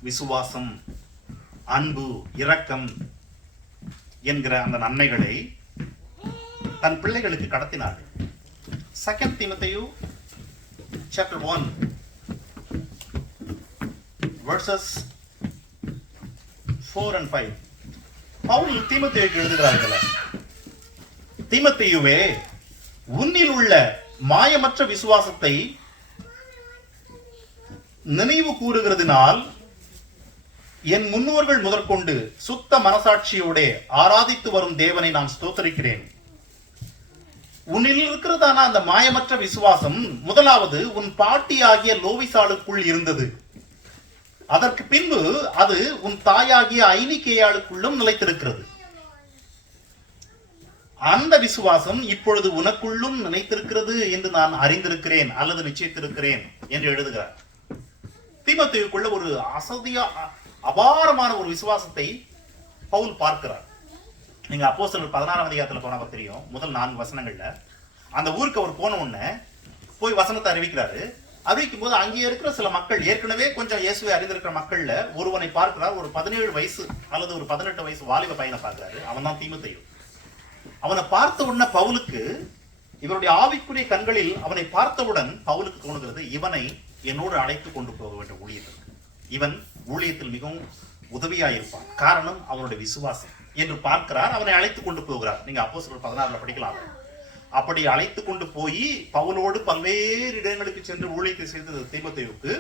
விசுவாசம், அன்பு, இரக்கம் என்கிற அந்த நன்மைகளை தன் பிள்ளைகளுக்கு கடத்தினார்கள். 2 Timothy chapter 1 verses 4 and 5. Pavul தீமோத்தேயுக்கு எழுதுகிறார்கள், தீமோத்தேயுவே, உன்னில் உள்ள மாயமற்ற விசுவாசத்தை நினைவு கூறுகிறதுனால் என் முன்னோர்கள் முதற்கொண்டு சுத்த மனசாட்சியோட ஆராதித்து வரும் தேவனை நான் ஸ்தோத்தரிக்கிறேன். உன்னில் இருக்கிறதான அந்த மாயமற்ற விசுவாசம் முதலாவது உன் பாட்டி ஆகிய லோவிசாளுக்குள் இருந்தது. அதற்கு பின்பு அது உன் தாயாகிய ஐனிகேயாளுக்குள்ளும் நிலைத்திருக்கிறது. அந்த விசுவாசம் இப்பொழுது உனக்குள்ளும் நினைத்திருக்கிறது என்று நான் அறிந்திருக்கிறேன் அல்லது நிச்சயித்திருக்கிறேன் என்று எழுதுகிறார். தீமோத்தேயுக்குள்ள ஒரு அபாரமான ஒரு விசுவாசத்தை பவுல் பார்க்கிறார். நீங்க அப்போஸ்தலர் 16ஆம் அதிகாரத்துல போனா தெரியும், முதல் 4 வசனங்கள்ல அந்த ஊருக்கு அவர் போன உடனே போய் வசனத்தை அறிவிக்கிறாரு. அறிவிக்கும் போது அங்கே இருக்கிற சில மக்கள், ஏற்கனவே கொஞ்சம் இயேசுவை அறிந்திருக்கிற மக்கள்ல ஒருவனை பார்க்கிறார். ஒரு 17 வயசு அல்லது ஒரு 18 வயசு வாலிப பையனை பார்க்கிறாரு. அவன் தான் தீமோத்தேயு. அவனை பார்த்த உடனே பவுலுக்கு, இவருடைய ஆவிக்குரிய கண்களில் அவனை பார்த்தவுடன் பவுலுக்கு தோணுகிறது, இவனை என்னோடு அழைத்து கொண்டு போக வேண்டும் ஊழியத்திற்கு. இவன் ஊழியத்தில் மிகவும் உதவியாயிருப்பான், காரணம் அவனுடைய விசுவாசம் என்று பார்க்கிறார். அவனை அழைத்து கொண்டு போகிறார். நீங்க அப்போஸ்தலர் 16 படிக்கலாம். அப்படி அழைத்து கொண்டு போய் பவுலோடு பல்வேறு இடங்களுக்கு சென்று ஊழியத்தை செய்த தீமோத்தேயுவுக்கு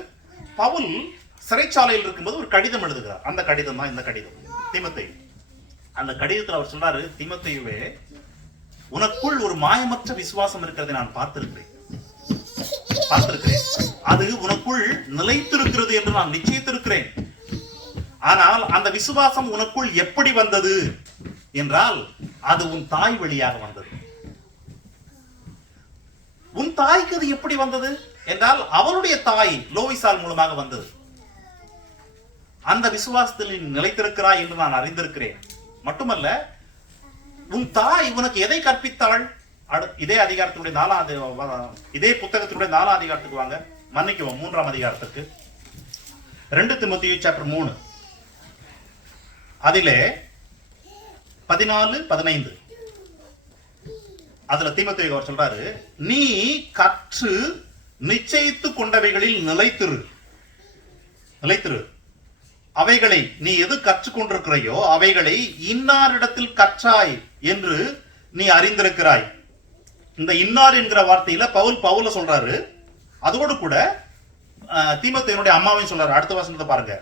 பவுல் சிறைச்சாலையில் இருக்கும்போது ஒரு கடிதம் எழுதுகிறார். அந்த கடிதம் தான் இந்த கடிதம், தீமோத்தேயு. அந்த கடிதத்தில் அவர் சொல்றாரு, தீமோத்தேயுவே, உனக்குள் ஒரு மாயமற்ற விசுவாசம் இருக்கிறதை நான் பார்த்திருக்கிறேன். அது உனக்குள் நிலைத்திருக்கிறது என்று நான் நிச்சயித்திருக்கிறேன். ஆனால் அந்த விசுவாசம் உனக்குள் எப்படி வந்தது என்றால், அது உன் தாய் வழியாக வந்தது. உன் தாய்க்கு அது எப்படி வந்தது என்றால், அவளுடைய தாய் லோவிசால் மூலமாக வந்தது. அந்த விசுவாசத்தில் நிலைத்திருக்கிறாய் என்று நான் அறிந்திருக்கிறேன். மட்டுமல்ல, உன் தாய் உனக்கு எதை கற்பித்தாள்? இதே அதிகாரத்துடைய 4 இதே புத்தகத்துடைய 4 அதிகாரத்துக்கு வாங்க, மன்னிக்குவோம் 3ஆம் அதிகாரத்துக்கு. 2 தீமோத்தேயு சாப்டர் 3 அதிலே 14-15 அதுல தீமோத்தேயு அவர் சொல்றாரு, நீ கற்று நிச்சயித்து கொண்டவைகளில் நிலைத்திரு. அவைகளை நீ எது கற்றுக்கொண்டிருக்கிறையோ அவைகளை இன்னாரிடத்தில் கற்றாய் என்று நீ அறிந்திருக்கிறாய். இந்த இன்னார் என்கிற வார்த்தையில பவுல சொல்றாரு. அதோடு கூட தீமோத்தேயுடைய அம்மாவையும் சொல்றாரு. அடுத்த வசனத்தை பாருங்க.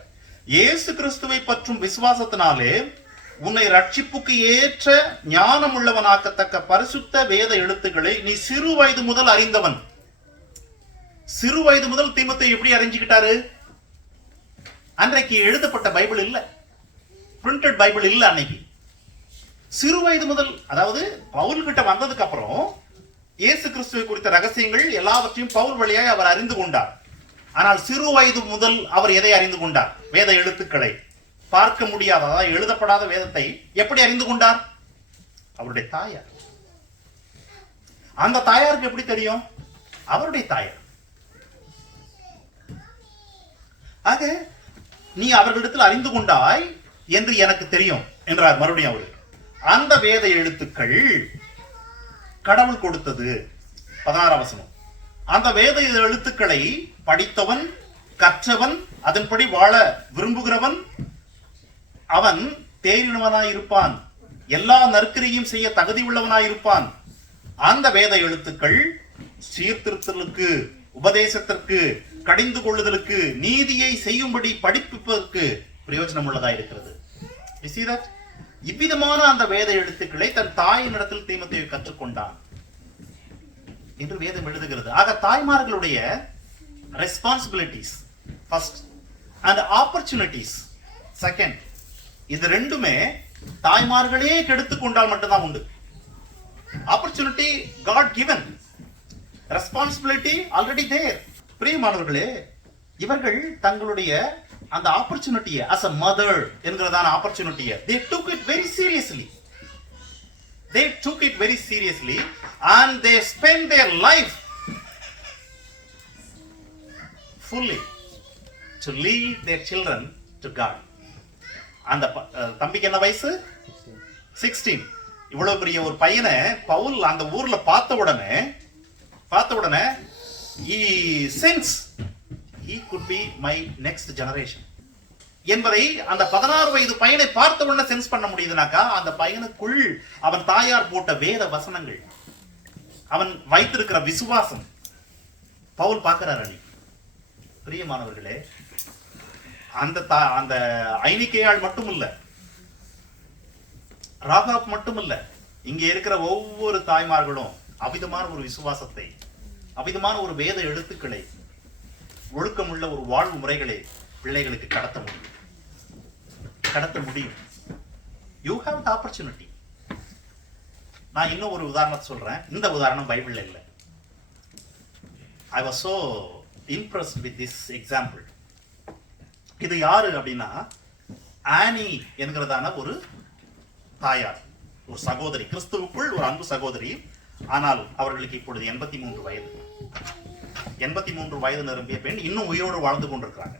இயேசு கிறிஸ்துவை பற்றும் விசுவாசத்தினாலே உன்னை ரட்சிப்புக்கு ஏற்ற ஞானம் உள்ளவனாக்கத்தக்க பரிசுத்த வேத எழுத்துக்களை நீ சிறு வயது முதல் அறிந்தவன். சிறு வயது முதல் தீமோத்தேயு எப்படி அறிஞ்சுக்கிட்டாரு? அன்றைக்கு எழுதப்பட்ட பைபிள் இல்ல, பிரிண்டட் பைபிள் இல்ல அன்னைக்கு. சிறு வயது முதல், அதாவது பவுல் கிட்ட வந்ததுக்கு அப்புறம் இயேசு கிறிஸ்துவை குறித்த ரகசியங்கள் எல்லாவற்றையும் பவுல் வழியாய் அவர் அறிந்து கொண்டார். ஆனால் சிறு வயது முதல் அவர் எதை அறிந்து கொண்டார்? வேத எழுத்துக்களை, பார்க்க முடியாத, அதாவது எழுதப்படாத வேதத்தை எப்படி அறிந்து கொண்டார்? அவருடைய தாயார். அந்த தாயாருக்கு எப்படி தெரியும்? அவருடைய தாயார். ஆக நீ அவர்களிடத்தில் அறிந்து கொண்டாய் என்று எனக்கு தெரியும் என்றார் மறுபடியும் அவரு. அந்த வேத எழுத்துக்கள் கடவுள் கொடுத்தது. 16 வசனம். அந்த வேத எழுத்துக்களை படித்தவன், கற்றவன், அதன்படி வாழ விரும்புகிறவன் அவன் தேறினவனாயிருப்பான், எல்லா நற்கிரியும் செய்ய தகுதி உள்ளவனாயிருப்பான். அந்த வேத எழுத்துக்கள் சீர்திருத்தலுக்கு, உபதேசத்திற்கு, கடிந்து கொள்ளுதலுக்கு, நீதியை செய்யும்படி படிப்பிப்பதற்கு பிரயோஜனம் உள்ளதா இருக்கிறது. இவ்விதமான அந்த வேத எழுத்துக்களை தன் தாயினிடத்தில் தீமோத்தேயு கற்றுக்கொண்டான் என்று வேதம் எழுதுகிறது. ஆக தாய்மார்களுடைய responsibilities first and opportunities second, இது ரெண்டுமே தாய்மார்களே கெடுத்துக் கொண்டால் மட்டும்தான் உண்டு. Opportunity God given, responsibility already there. பிரியமானவர்களே, இவர்கள் தங்களுடைய அந்த ஆப்பர்ச்சுனிட்டியை as a mother என்கிறதான ஆப்பர்ச்சுனிட்டியை they took it very seriously. They took it very seriously and they spent their life fully to lead their children to God. அந்த தம்பிக்கு என்ன வயசு? 16. இவ்வளவு பெரிய ஒரு பையனை பவுல் அந்த ஊர்ல பார்த்த உடனே he sensed he could be my next generation என்பதை அந்த 16 வயது பையனை பார்த்த உடனே சென்ஸ் பண்ண முடியுதுனாக்கா, அந்த பையனுக்குள் அவன் தாயார் போட்ட வேத வசனங்கள், அவன் வைத்திருக்கிற விசுவாசம் பவுல் பார்க்கிறார். அணி பிரியமானவர்களே, அந்த ஐனிக்கையாள் மட்டும் இல்ல, ராகாப் மட்டும் இல்ல, இங்க இருக்கிற ஒவ்வொரு தாய்மார்களும் அபிதமான ஒரு விசுவாசத்தை, அபிதமான ஒரு வேத எழுத்துக்களை, ஒழுக்கமுள்ள ஒரு வாழ்வு முறைகளை பிள்ளைகளுக்கு கடத்த முடியும். You have the opportunity. நான் இன்னும் ஒரு உதாரணத்தை சொல்றேன். இந்த உதாரணம் பைபிள்ல இல்லை. I was so impressed with this example. இது யாரு அப்படின்னா, ஆனி என்கிறதான ஒரு தாயார், ஒரு சகோதரி, கிறிஸ்துவுக்குள் ஒரு அன்பு சகோதரி. ஆனால் அவர்களுக்கு இப்பொழுது 83 வயது. 83 வயது நிரம்பிய பெண் இன்னும் உயிரோடு வாழ்ந்து கொண்டிருக்கிறாங்க.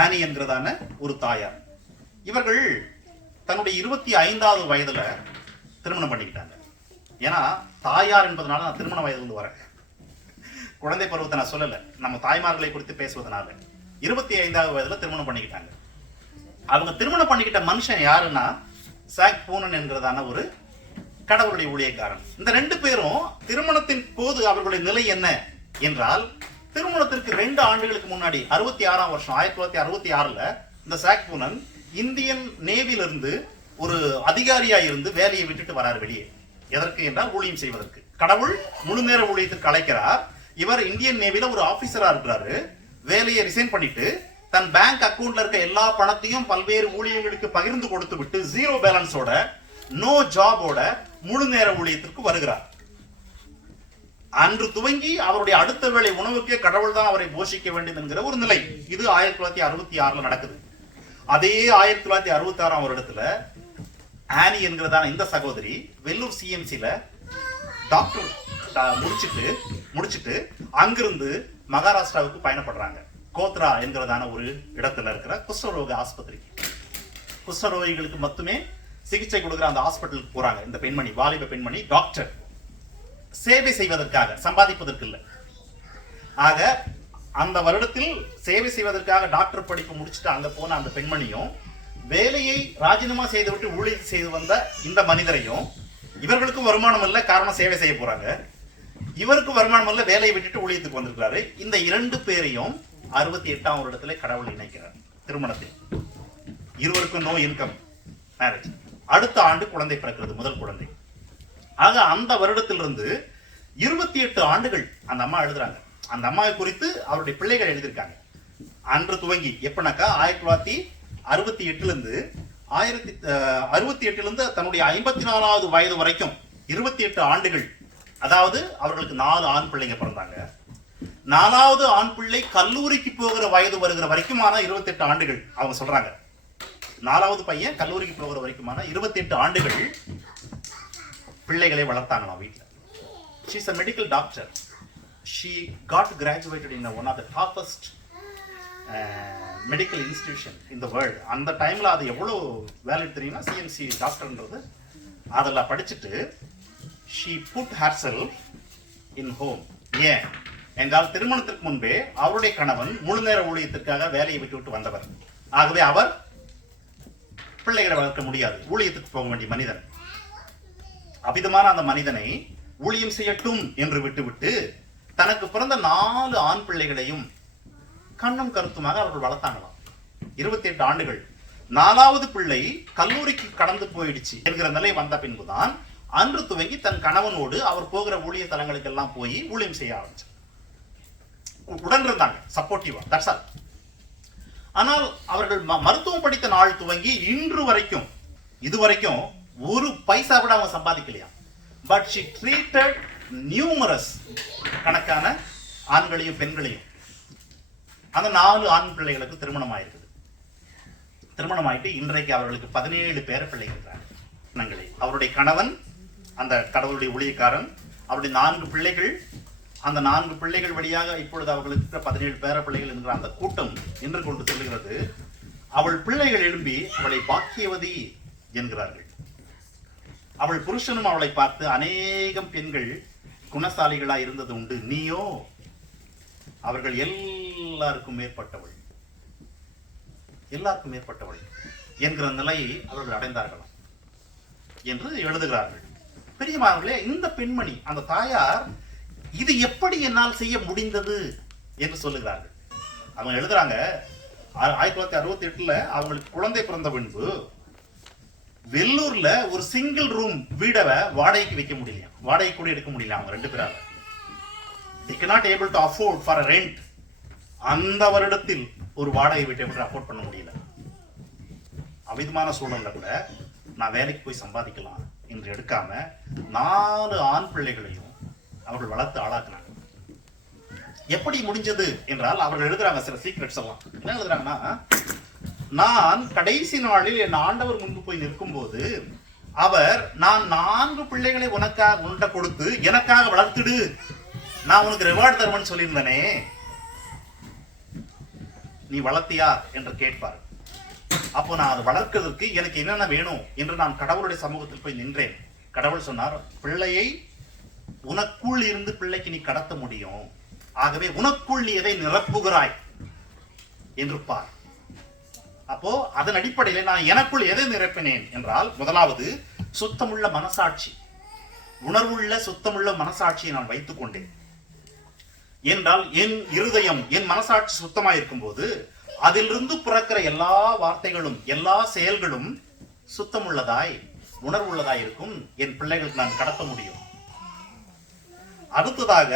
ஆனி என்கிறதான ஒரு தாயார். இவர்கள் தன்னுடைய 25வது வயதுல திருமணம் பண்ணிக்கிட்டாங்க. ஏன்னா தாயார் என்பதனால நான் திருமண வயது வந்து வரேன், குழந்தை பருவத்தை நான் சொல்லல, நம்ம தாய்மார்களை குறித்து பேசுவதனால 25வது வயதுல திருமணம் பண்ணிக்கிட்டாங்க. அவங்க திருமணம் பண்ணிக்கிட்ட மனுஷன் யாருன்னா சாக் பூனன் என்கிறதான ஒரு கடவுளுடைய ஊழியக்காரன். இந்த 2 பேரும் திருமணத்தின் போது அவர்களுடைய நிலை என்ன என்றால், திருமணத்திற்கு 2 ஆண்டுகளுக்கு முன்னாடி 66ஆம் வருஷம் 1966ல இந்த சாக் பூனன் இந்தியன் நேவியிலிருந்து ஒரு அதிகாரியா இருந்து வேலையை விட்டுட்டு வரார் வெளியே. எதற்கு என்றால் ஊழியம் செய்வதற்கு. கடவுள் முழு நேர ஊழியத்திற்கு அழைக்கிறார். இவர் இந்தியன் நேவில ஒரு ஆபீசரா இருக்கிறாரு. வேலையை ரிசைன் பண்ணிட்டு தன் பேங்க் அக்கவுண்ட்ல இருக்க எல்லா பணத்தையும் பல்வேறு ஊழியர்களுக்கு பகிர்ந்து கொடுத்து விட்டு ஜீரோ பேலன்ஸோட, நோ ஜாபோட முழு நேர ஊழியத்திற்கு வருகிறார். அன்று துவங்கி அவருடைய அடுத்த வேளை உணவுக்கே கடவுள் தான் அவரை போஷிக்க வேண்டும் என்கிற ஒரு நிலை. இது 1966ல நடக்குது. அதே 1966ஆம் வருடத்துல ஆனி என்கிறதான இந்த சகோதரி வெல்லூர் சிஎம்சில டாக்டர் முடிச்சிட்டு அங்கிருந்து மகாராஷ்டிராவுக்கு பயணப்படுறாங்க. கோத்ரா என்கிறதான ஒரு இடத்துல இருக்கிற குஷ்டரோக ஆஸ்பத்திரி, குஷ்டரோகிகளுக்கு மட்டுமே சிகிச்சை கொடுக்கிற அந்த ஹாஸ்பிட்டலுக்கு போறாங்க. இந்த பெண்மணி, வாலிப பெண்மணி, டாக்டர், சேவை செய்வதற்காக, சம்பாதிப்பதற்கு இல்லை. ஆக அந்த வருடத்தில் சேவை செய்வதற்காக டாக்டர் படிப்பு முடிச்சுட்டு அங்க போன அந்த பெண்மணியும், வேலையை ராஜினாமா செய்துவிட்டு ஊழியம் செய்து வந்த இந்த மனிதரையும், இவர்களுக்கும் வருமானம் இல்லை, காரணம் சேவை செய்ய போறாங்க, இவருக்கு வருமானம் இல்லை, வேலையை விட்டுட்டு ஊழியத்துக்கு வந்திருக்கிறாரு. இந்த 2 பேரையும் 68ஆம் வருடத்திலே கடவுள் இணைக்கிறார் திருமணத்தில். இருவருக்கும் நோ இன்கம் மேரேஜ். அடுத்த ஆண்டு குழந்தை பிறக்கிறது, முதல் குழந்தை. ஆக அந்த வருடத்திலிருந்து 28 ஆண்டுகள் அந்த அம்மா எழுதுறாங்க. அந்த அம்மாவை குறித்து அவருடைய பிள்ளைகள் எழுதியிருக்காங்க. அன்று துவங்கி எப்பனாக்கா 1968 இருந்து தன்னுடைய 54வது வயது வரைக்கும் 28 ஆண்டுகள். அதாவது அவர்களுக்கு 4 ஆண் பிள்ளைங்க பிறந்தாங்க. 4வது ஆண் பிள்ளை கல்லூரிக்கு போகிற வயது வருகிற வரைக்குமான 28 ஆண்டுகள் அவங்க சொல்றாங்க. 4வது பையன் கல்லூரிக்கு போகிற வரைக்குமான 28 ஆண்டுகள் பிள்ளைகளை வளர்த்தாங்களாம் வீட்டில். She is a medical doctor. She got graduated in one of the toughest medical institution இந்த வேர்ல்டு. அந்த டைமில் அது எவ்வளோ வேல்யூ தெரியுமா, சிஎம்சி டாக்டர்ன்றது. அதில் படிச்சுட்டு she put herself in home. ஏன் என்றால் திருமணத்திற்கு முன்பே அவருடைய கணவன் முழு நேர ஊழியத்திற்காக வேலையை விட்டு வந்தவர். ஆகவே அவர் பிள்ளைகளை வளர்க்க முடியாது, ஊழியத்துக்கு போக வேண்டிய மனிதன். அபிதமான அந்த மனிதனை ஊழியம் செய்யட்டும் என்று விட்டுவிட்டு தனக்கு பிறந்த 4 ஆண் பிள்ளைகளையும் கண்ணும் கருத்துமாக அவர்கள் வளர்த்தாங்களாம். 28 ஆண்டுகள். 4வது பிள்ளை கல்லூரிக்கு கடந்து போயிடுச்சு என்கிற நிலை வந்த பின்புதான் அன்று துவங்கி தன் கணவனோடு அவர் போகிற ஊழிய தலங்களுக்கு எல்லாம் போய் ஊழியம் செய்ய ஆரம்பிச்சு. உடன் இருந்தாங்க, சப்போர்ட்டிவா. That's all. ஆனால் அவர்கள் மருத்துவம் படித்த நாள் துவங்கி இன்று வரைக்கும் இதுவரைக்கும் ஒரு பைசா கூட அவங்க சம்பாதிக்கலையா. பட் ஷி ட்ரீட்டட் நியூமரஸ் கணக்கான ஆண்களையும் பெண்களையும். அந்த 4 ஆண் பிள்ளைகளுக்கு திருமணம் ஆயிருக்குது. திருமணம் ஆயிட்டு இன்றைக்கு அவர்களுக்கு 17 பேர பிள்ளைகள் இருக்கிறாங்க. அவருடைய கணவன் அந்த கடவுளுடைய ஊழியக்காரன், அவருடைய 4 பிள்ளைகள், அந்த 4 பிள்ளைகள் வழியாக இப்பொழுது அவர்களுக்கு 17 பேர பிள்ளைகள் என்கிற அந்த கூட்டம் என்று கொண்டு சொல்லுகிறது. அவள் பிள்ளைகள் எழும்பி அவளை பாக்கியவதி என்கிறார்கள். அவள் புருஷனும் அவளை பார்த்து அநேகம் பெண்கள் குணசாலிகளா இருந்தது உண்டு, நீயோ அவர்கள் எல்லாருக்கும் மேற்பட்டவள், எல்லாருக்கும் மேற்பட்டவள் என்கிற நிலையை அவர்கள் அடைந்தார்களாம் என்று எழுதுகிறார்கள். பெரியமார்களே, இந்த பெண்மணி அந்த தாயார் இது எப்படி என்னால் செய்ய முடிந்தது என்று சொல்லுகிறார்கள். அவங்க எழுதுறாங்க, 1968 அவங்களுக்கு குழந்தை பிறந்த பின்பு வெள்ளூர்ல ஒரு சிங்கிள் ரூம் வீடை வாடகைக்கு வைக்க முடியல, வாடகை கூட எடுக்க முடியல. அவங்க 2 பேரால they cannot able to afford for a rent. அந்த வருடத்தில் ஒரு வாடகை வீட்டை விட்டு அஃபோர்ட் பண்ண முடியல. அமிதமான சூழல்ல கூட நான் வேலைக்கு போய் சம்பாதிக்கலாம் என்று எடுக்காம 4 ஆண் பிள்ளைகளையும் அவர்கள் வளர்த்து ஆளாக்குனாங்க. எப்படி முடிஞ்சது என்றால் அவர்கள் எழுதுறாங்க சில சீக்ரெட்ஸ் எல்லாம். என்ன எழுதுறாங்கன்னா, நான் கடைசி நாளில் என் ஆண்டவர் முன்பு போய் நிற்கும் போது அவர், நான் 4 பிள்ளைகளை உன்கிட்ட கொடுத்து எனக்காக வளர்த்துடு, நான் உனக்கு ரிவார்டு தருவேன்னு சொல்லியிருந்தனே, நீ வளர்த்தியா என்று கேட்பார். அப்போ நான் அதை வளர்க்கிறதுக்கு எனக்கு என்னென்ன வேணும் என்று நான் கடவுளுடைய சமூகத்தில் போய் நின்றேன். கடவுள் சொன்னார், பிள்ளையை உனக்குள் இருந்து பிள்ளைக்கு நீ கடத்த முடியும், ஆகவே உனக்குள் நீ எதை நிரப்புகிறாய் என்று பார். அப்போ அதன் அடிப்படையில் நான் எனக்குள் எதை நிரப்பினேன் என்றால், முதலாவது சுத்தமுள்ள மனசாட்சி, உணர்வுள்ள சுத்தமுள்ள மனசாட்சியை நான் வைத்துக் கொண்டேன். என்றால் என் இருதயம், என் மனசாட்சி சுத்தமாக இருக்கும் போது அதிலிருந்து பிறக்கிற எல்லா வார்த்தைகளும் எல்லா செயல்களும் சுத்தமுள்ளதாய் உணர்வுள்ளதாய் இருக்கும். என் பிள்ளைகளுக்கு நான் கடத்த முடியும். அடுத்ததாக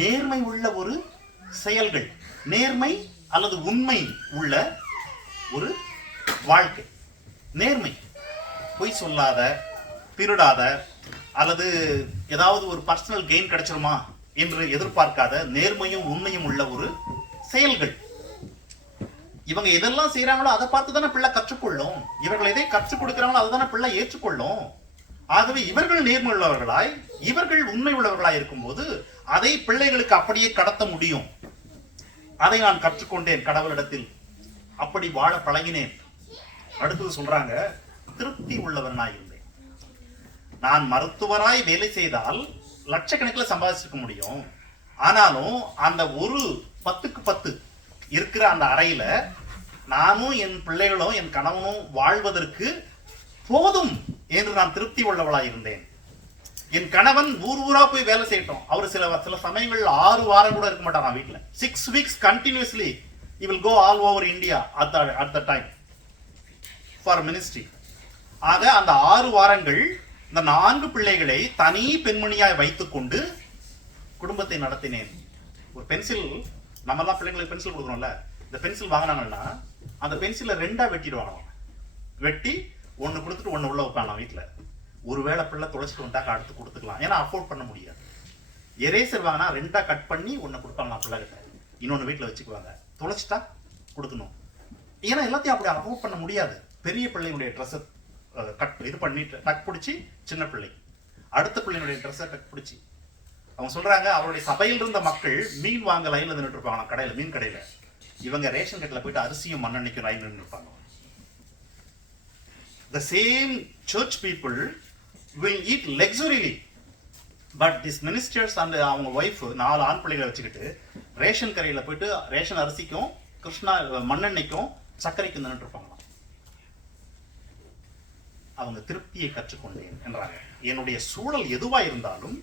நேர்மை உள்ள ஒரு செயல்கள், நேர்மை அல்லது உண்மை உள்ள ஒரு வாழ்க்கை. நேர்மை, பொய் சொல்லாத, திருடாத, அல்லது ஏதாவது ஒரு பர்சனல் கெயின் கிடைச்சிருமா என்று எதிர்பார்க்காத நேர்மையும் உண்மையும் உள்ள ஒரு செயல்கள். இவங்க எதெல்லாம் செய்யறாங்களோ அதை பார்த்து தானே பிள்ளை கற்றுக்கொள்ளும். இவர்கள் எதை கற்றுக் கொடுக்கிறாங்களோ அதை தானே பிள்ளை ஏற்றுக்கொள்ளும். ஆகவே இவர்கள் நேர்மை உள்ளவர்களாய், இவர்கள் உண்மை உள்ளவர்களாய் இருக்கும்போது அதை பிள்ளைகளுக்கு அப்படியே கடத்த முடியும். அதை நான் கற்றுக்கொண்டேன் கடவுளிடத்தில், அப்படி வாழ பழகினேன். அடுத்தது சொல்றாங்க, திருப்தி உள்ளவனாய் இருந்தேன். நான் மருத்துவராய் வேலை செய்தால் லட்சக்கணக்கில் சம்பாதிச்சிருக்க முடியும். ஆனாலும் அந்த ஒரு 10க்கு 10 இருக்கிற அந்த அறையில நானும் என் பிள்ளைகளும் என் கணவனும் வாழ்வதற்கு போதும் என்று நான் திருப்தி உள்ளவளாய் இருந்தேன். என் கணவன் ஊர் ஊரா போய் வேலை செய்யட்டும். அவர் சில சமயங்கள் 6 வாரம் கூட இருக்க மாட்டார் வீட்டுல. 6 weeks continuously he will go all over India at the time for ministry. ஆக அந்த 6 வாரங்கள் இந்த 4 பிள்ளைகளை தனி பெண்மணியாய் வைத்துக் கொண்டு குடும்பத்தை நடத்தினேன். ஒரு பென்சில், நம்ம எல்லாம் பிள்ளைங்களுக்கு பென்சில் கொடுக்குறோம்ல, இந்த பென்சில் வாங்கினாங்கன்னா அந்த பென்சிலை 2ஆ வெட்டிடுவாங்க. வெட்டி ஒன்று கொடுத்துட்டு ஒன்று உள்ள வைப்பாங்க வீட்டில். ஒருவேளை பிள்ளை தொலைச்சிட்டு வந்தாக்க அடுத்து கொடுத்துக்கலாம், ஏன்னா அஃபோர்ட் பண்ண முடியாது. எரேசர் வாங்கினா 2ஆ கட் பண்ணி ஒன்று கொடுப்பாங்க பிள்ளைகிட்ட, இன்னொன்று வீட்டில் வச்சுக்குவாங்க. தொலைச்சிட்டா கொடுக்கணும், ஏன்னா எல்லாத்தையும் அப்படி அஃபோர்ட் பண்ண முடியாது. பெரிய பிள்ளையுடைய ட்ரெஸ்ஸை இது பண்ணிட்டு டக் பிடிச்சி சின்ன பிள்ளை, அடுத்த பிள்ளையினுடைய ட்ரெஸ்ஸை டக் பிடிச்சி. அவங்க சொல்றாங்க, அவருடைய சபையில் இருந்த மக்கள் மீன் வாங்க லைன்ல நின்றுட்டு இருப்பாங்க கடையில், மீன் கடையில். இவங்க ரேஷன் கடையில் போயிட்டு அரிசியும் மண்ணெண்ணைக்கும் line நின்றுப்பாங்க. The same church people will eat luxuriously, but these ministers and அவங்க ஒய்ஃப் 4 ஆண் பிள்ளைகளை வச்சுக்கிட்டு ரேஷன் கடையில் போயிட்டு ரேஷன் அரிசிக்கும் கிருஷ்ணா மண்ணெண்ணைக்கும் சர்க்கரைக்கும் நின்றுட்டு இருப்பாங்க. அவங்க திருப்தியை கற்றுக்கொண்டேன் என்றாங்க. என்னுடைய சூழல் எதுவா இருந்தாலும்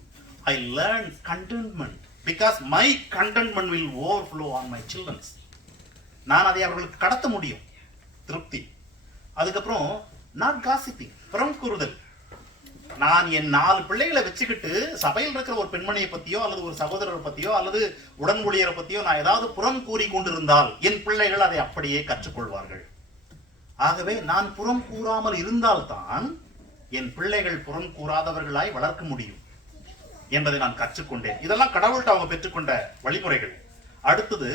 I learn contentment because my contentment will overflow on my children. நான் அதை அவர்களுக்கு கடத்த முடியும், திருப்தி. அதுக்கப்புறம் not gossiping, புறம் கூறுதல். நான் என் 4 பிள்ளைகளை வச்சுக்கிட்டு சபையில் இருக்கிற ஒரு பெண்மணியை பத்தியோ அல்லது ஒரு சகோதரரை பத்தியோ அல்லது உடன் ஊழியரை பத்தியோ நான் ஏதாவது புறம் கூறி கொண்டிருந்தால் என் பிள்ளைகள் அதை அப்படியே கற்றுக்கொள்வார்கள். ஆகவே நான் புறம் கூறாமல் இருந்தால்தான் என் பிள்ளைகள் புறம் கூறாதவர்களாய் வளர்க்க முடியும் என்பதை நான் கற்றுக்கொண்டேன். இதெல்லாம் கடவுள்கிட்ட அவங்க பெற்றுக்கொண்ட வழிமுறைகள். அடுத்தது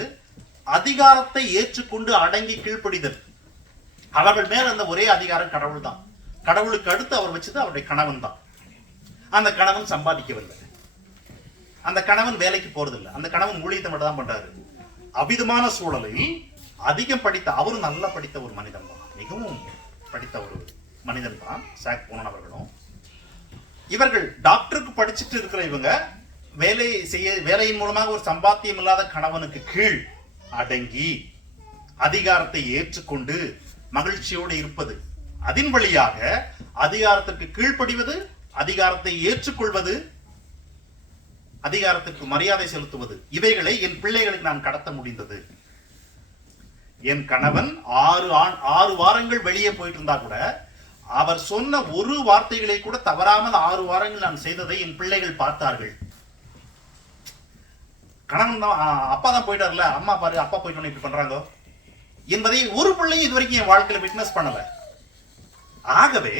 அதிகாரத்தை ஏற்றுக்கொண்டு அடங்கி கீழ்ப்படிதல். அவர்கள் மேல் அந்த ஒரே அதிகாரம் கடவுள் தான். கடவுளுக்கு அடுத்து அவர் வச்சது அவருடைய கணவன் தான். அந்த கணவன் சம்பாதிக்கவில்லை, அந்த கணவன் வேலைக்கு போறதில்லை, அந்த கணவன் ஊழியத்தை மட்டும் தான் பண்றாரு. அபிதமான சூழலில் அதிகம் படித்த, அவரும் நல்லா படித்த ஒரு மனிதன் தான், மிகவும் படித்த ஒரு மனிதன் தான் சாக் போனன் அவர்களும். இவர்கள் டாக்டருக்கு படிச்சுட்டு இருக்கிற இவங்க வேலையின் மூலமாக ஒரு சம்பாத்தியம் இல்லாத கணவனுக்கு கீழ் அடங்கி அதிகாரத்தை ஏற்றுக்கொண்டு மகிழ்ச்சியோடு இருப்பது, அதன் வழியாக அதிகாரத்திற்கு கீழ்ப்படிவது, அதிகாரத்தை ஏற்றுக்கொள்வது, அதிகாரத்திற்கு மரியாதை செலுத்துவது, இவைகளை என் பிள்ளைகளுக்கு நான் கடத்த முடிந்தது. என் கணவன் 6 வாரங்கள் வெளியே போயிட்டு இருந்தா கூட அவர் சொன்ன ஒரு வார்த்தைகளை கூட தவறாமல் 6 வாரங்கள் நான் செய்ததை என் பிள்ளைகள் பார்த்தார்கள். கணவன் தான், அப்பா தான் போயிட்டார்ல, அம்மா பாரு அப்பா போயிட்டு இப்படி பண்றாங்க என்பதை ஒரு பிள்ளையும் இது வரைக்கும் என் வாழ்க்கையில விட்னஸ் பண்ணல. ஆகவே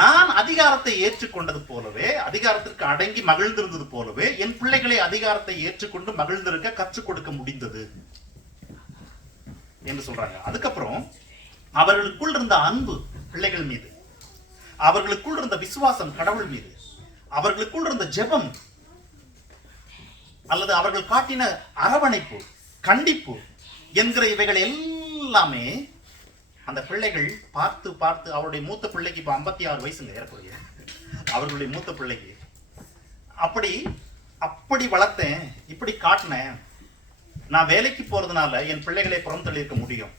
நான் அதிகாரத்தை ஏற்றுக்கொண்டது போலவே, அதிகாரத்திற்கு அடங்கி மகிழ்ந்திருந்தது போலவே என் பிள்ளைகளை அதிகாரத்தை ஏற்றுக்கொண்டு மகிழ்ந்திருக்க கற்றுக் கொடுக்க முடிந்தது என்று சொல்றாங்க. அதுக்கப்புறம் அவர்களுக்குள் இருந்த அன்பு பிள்ளைகள் மீது, அவர்களுக்குள் இருந்த விசுவாசம் கடவுள் மீது, அவர்களுக்குள் இருந்த ஜெபம் அல்லது அவர்கள் காட்டின அரவணைப்பு, கண்டிப்பு என்கிற இவைகள் எல்லாமே அந்த பிள்ளைகள் பார்த்து பார்த்து, அவருடைய மூத்த பிள்ளைக்கு இப்ப 56 வயசுங்க ஏறக்கூடிய, அவர்களுடைய மூத்த பிள்ளைக்கு அப்படி வளர்த்தேன், இப்படி காட்டினேன். நான் வேலைக்கு போறதுனால என் பிள்ளைகளை புறந்தள்ளியிருக்க முடியும்,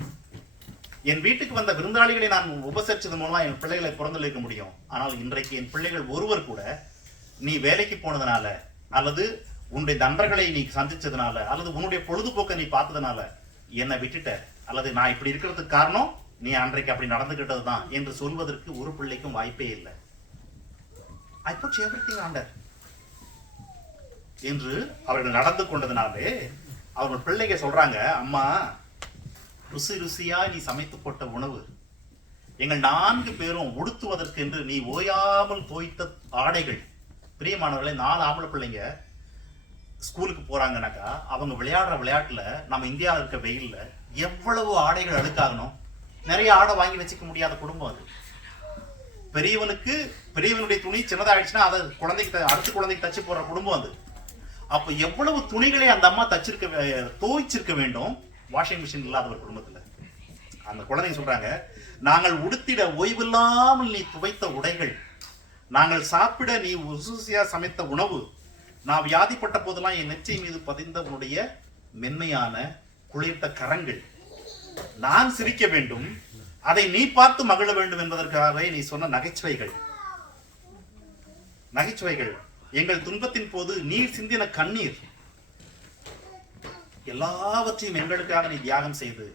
என் வீட்டுக்கு வந்த விருந்தாளிகளை நான் உபசரிச்சது மூலமா என் பிள்ளைகளை புறந்தள்ளியிருக்க முடியும். ஆனால் இன்றைக்கு என் பிள்ளைகள் ஒருவர் கூட நீ வேலைக்கு போனதுனால அல்லது உன்னுடைய நண்பர்களை நீ சந்திச்சதுனால அல்லது உன்னுடைய பொழுதுபோக்கை நீ பார்த்ததுனால என்னை விட்டுட்ட அல்லது நான் இப்படி இருக்கிறதுக்கு காரணம் நீ அன்றைக்கு அப்படி நடந்துகிட்டது தான் என்று சொல்வதற்கு ஒரு பிள்ளைக்கும் வாய்ப்பே இல்லை. I put everything under என்று அவர்கள் நடந்து கொண்டதுனாலே அவர்கள் பிள்ளைங்க சொல்றாங்க, அம்மா ருசி ருசியா நீ சமைத்து போட்ட உணவு, எங்கள் 4 பேரும் உடுத்துவதற்கு என்று நீ ஓயாமல் தோய்த்த ஆடைகள். பிரியமானவர்களே, 4 ஆம்பளை பிள்ளைங்க ஸ்கூலுக்கு போறாங்கன்னாக்கா அவங்க விளையாடுற விளையாட்டுல நம்ம இந்தியாவில் இருக்க வெயில்ல எவ்வளவு ஆடைகள் அழுக்காகணும். நிறைய ஆடை வாங்கி வச்சுக்க முடியாத குடும்பம் அது. பெரியவனுடைய துணி சின்னதாயிடுச்சுன்னா அதை அடுத்த குழந்தைக்கு தச்சு போடுற குடும்பம் அது. அப்ப எவ்வளவு துணிகளை அந்த அம்மா துவைச்சிருக்க வேண்டும் வாஷிங் மிஷின் இல்லாத ஒரு குடும்பத்துல. அந்த குழந்தைங்க சொல்றாங்க, நாங்கள் உடுத்திட ஓய்வில்லாமல் நீ துவைத்த உடைகள், நாங்கள் சாப்பிட நீ ருசியா சமைத்த உணவு, நான் வியாதிப்பட்ட போதெல்லாம் என் நெச்சை மீது பதிந்த உன்னுடைய மென்மையான குளிர்த்த கரங்கள், நான் சிரிக்க வேண்டும், அதை நீ பார்த்து மகிழ வேண்டும் என்பதற்காகவே நீ சொன்ன நகைச்சுவைகள், எங்கள் துன்பத்தின் போது நீர் சிந்தின கண்ணீர், எல்லாவற்றையும் எங்களுக்காக நீ தியாகம் செய்து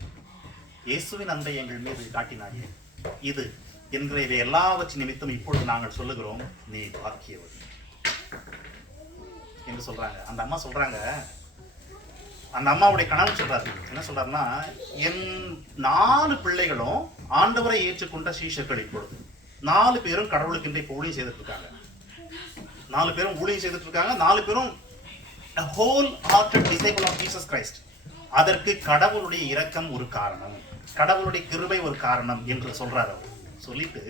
இயேசுவின் அன்பை எங்கள் மீது காட்டினாயே. இது என்கிற இதை எல்லாவற்றின் நிமித்தம் இப்பொழுது நாங்கள் சொல்லுகிறோம், நீ பாக்கியவர் என்று சொல்றாங்க. அந்த அம்மா சொல்றாங்க, அந்த அம்மாவுடைய கணவன் சொல்றாரு, என்ன சொல்றாருன்னா, என் 4 பிள்ளைகளும் ஆண்டவரை ஏற்றுக்கொண்ட சீஷர்கள். இப்பொழுது 4 பேரும் கடவுளுக்கு இன்றைக்கு ஊழியம் செய்துட்டு இருக்காங்க. 4 பேரும் ஊழியம் செய்துட்டு இருக்காங்க. 4 பேரும் a whole-hearted disciple of Jesus Christ. அதற்கு கடவுளுடைய இரக்கம் ஒரு காரணம், கடவுளுடைய கிருபை ஒரு காரணம் என்று சொல்றாரு. சொல்லிட்டு,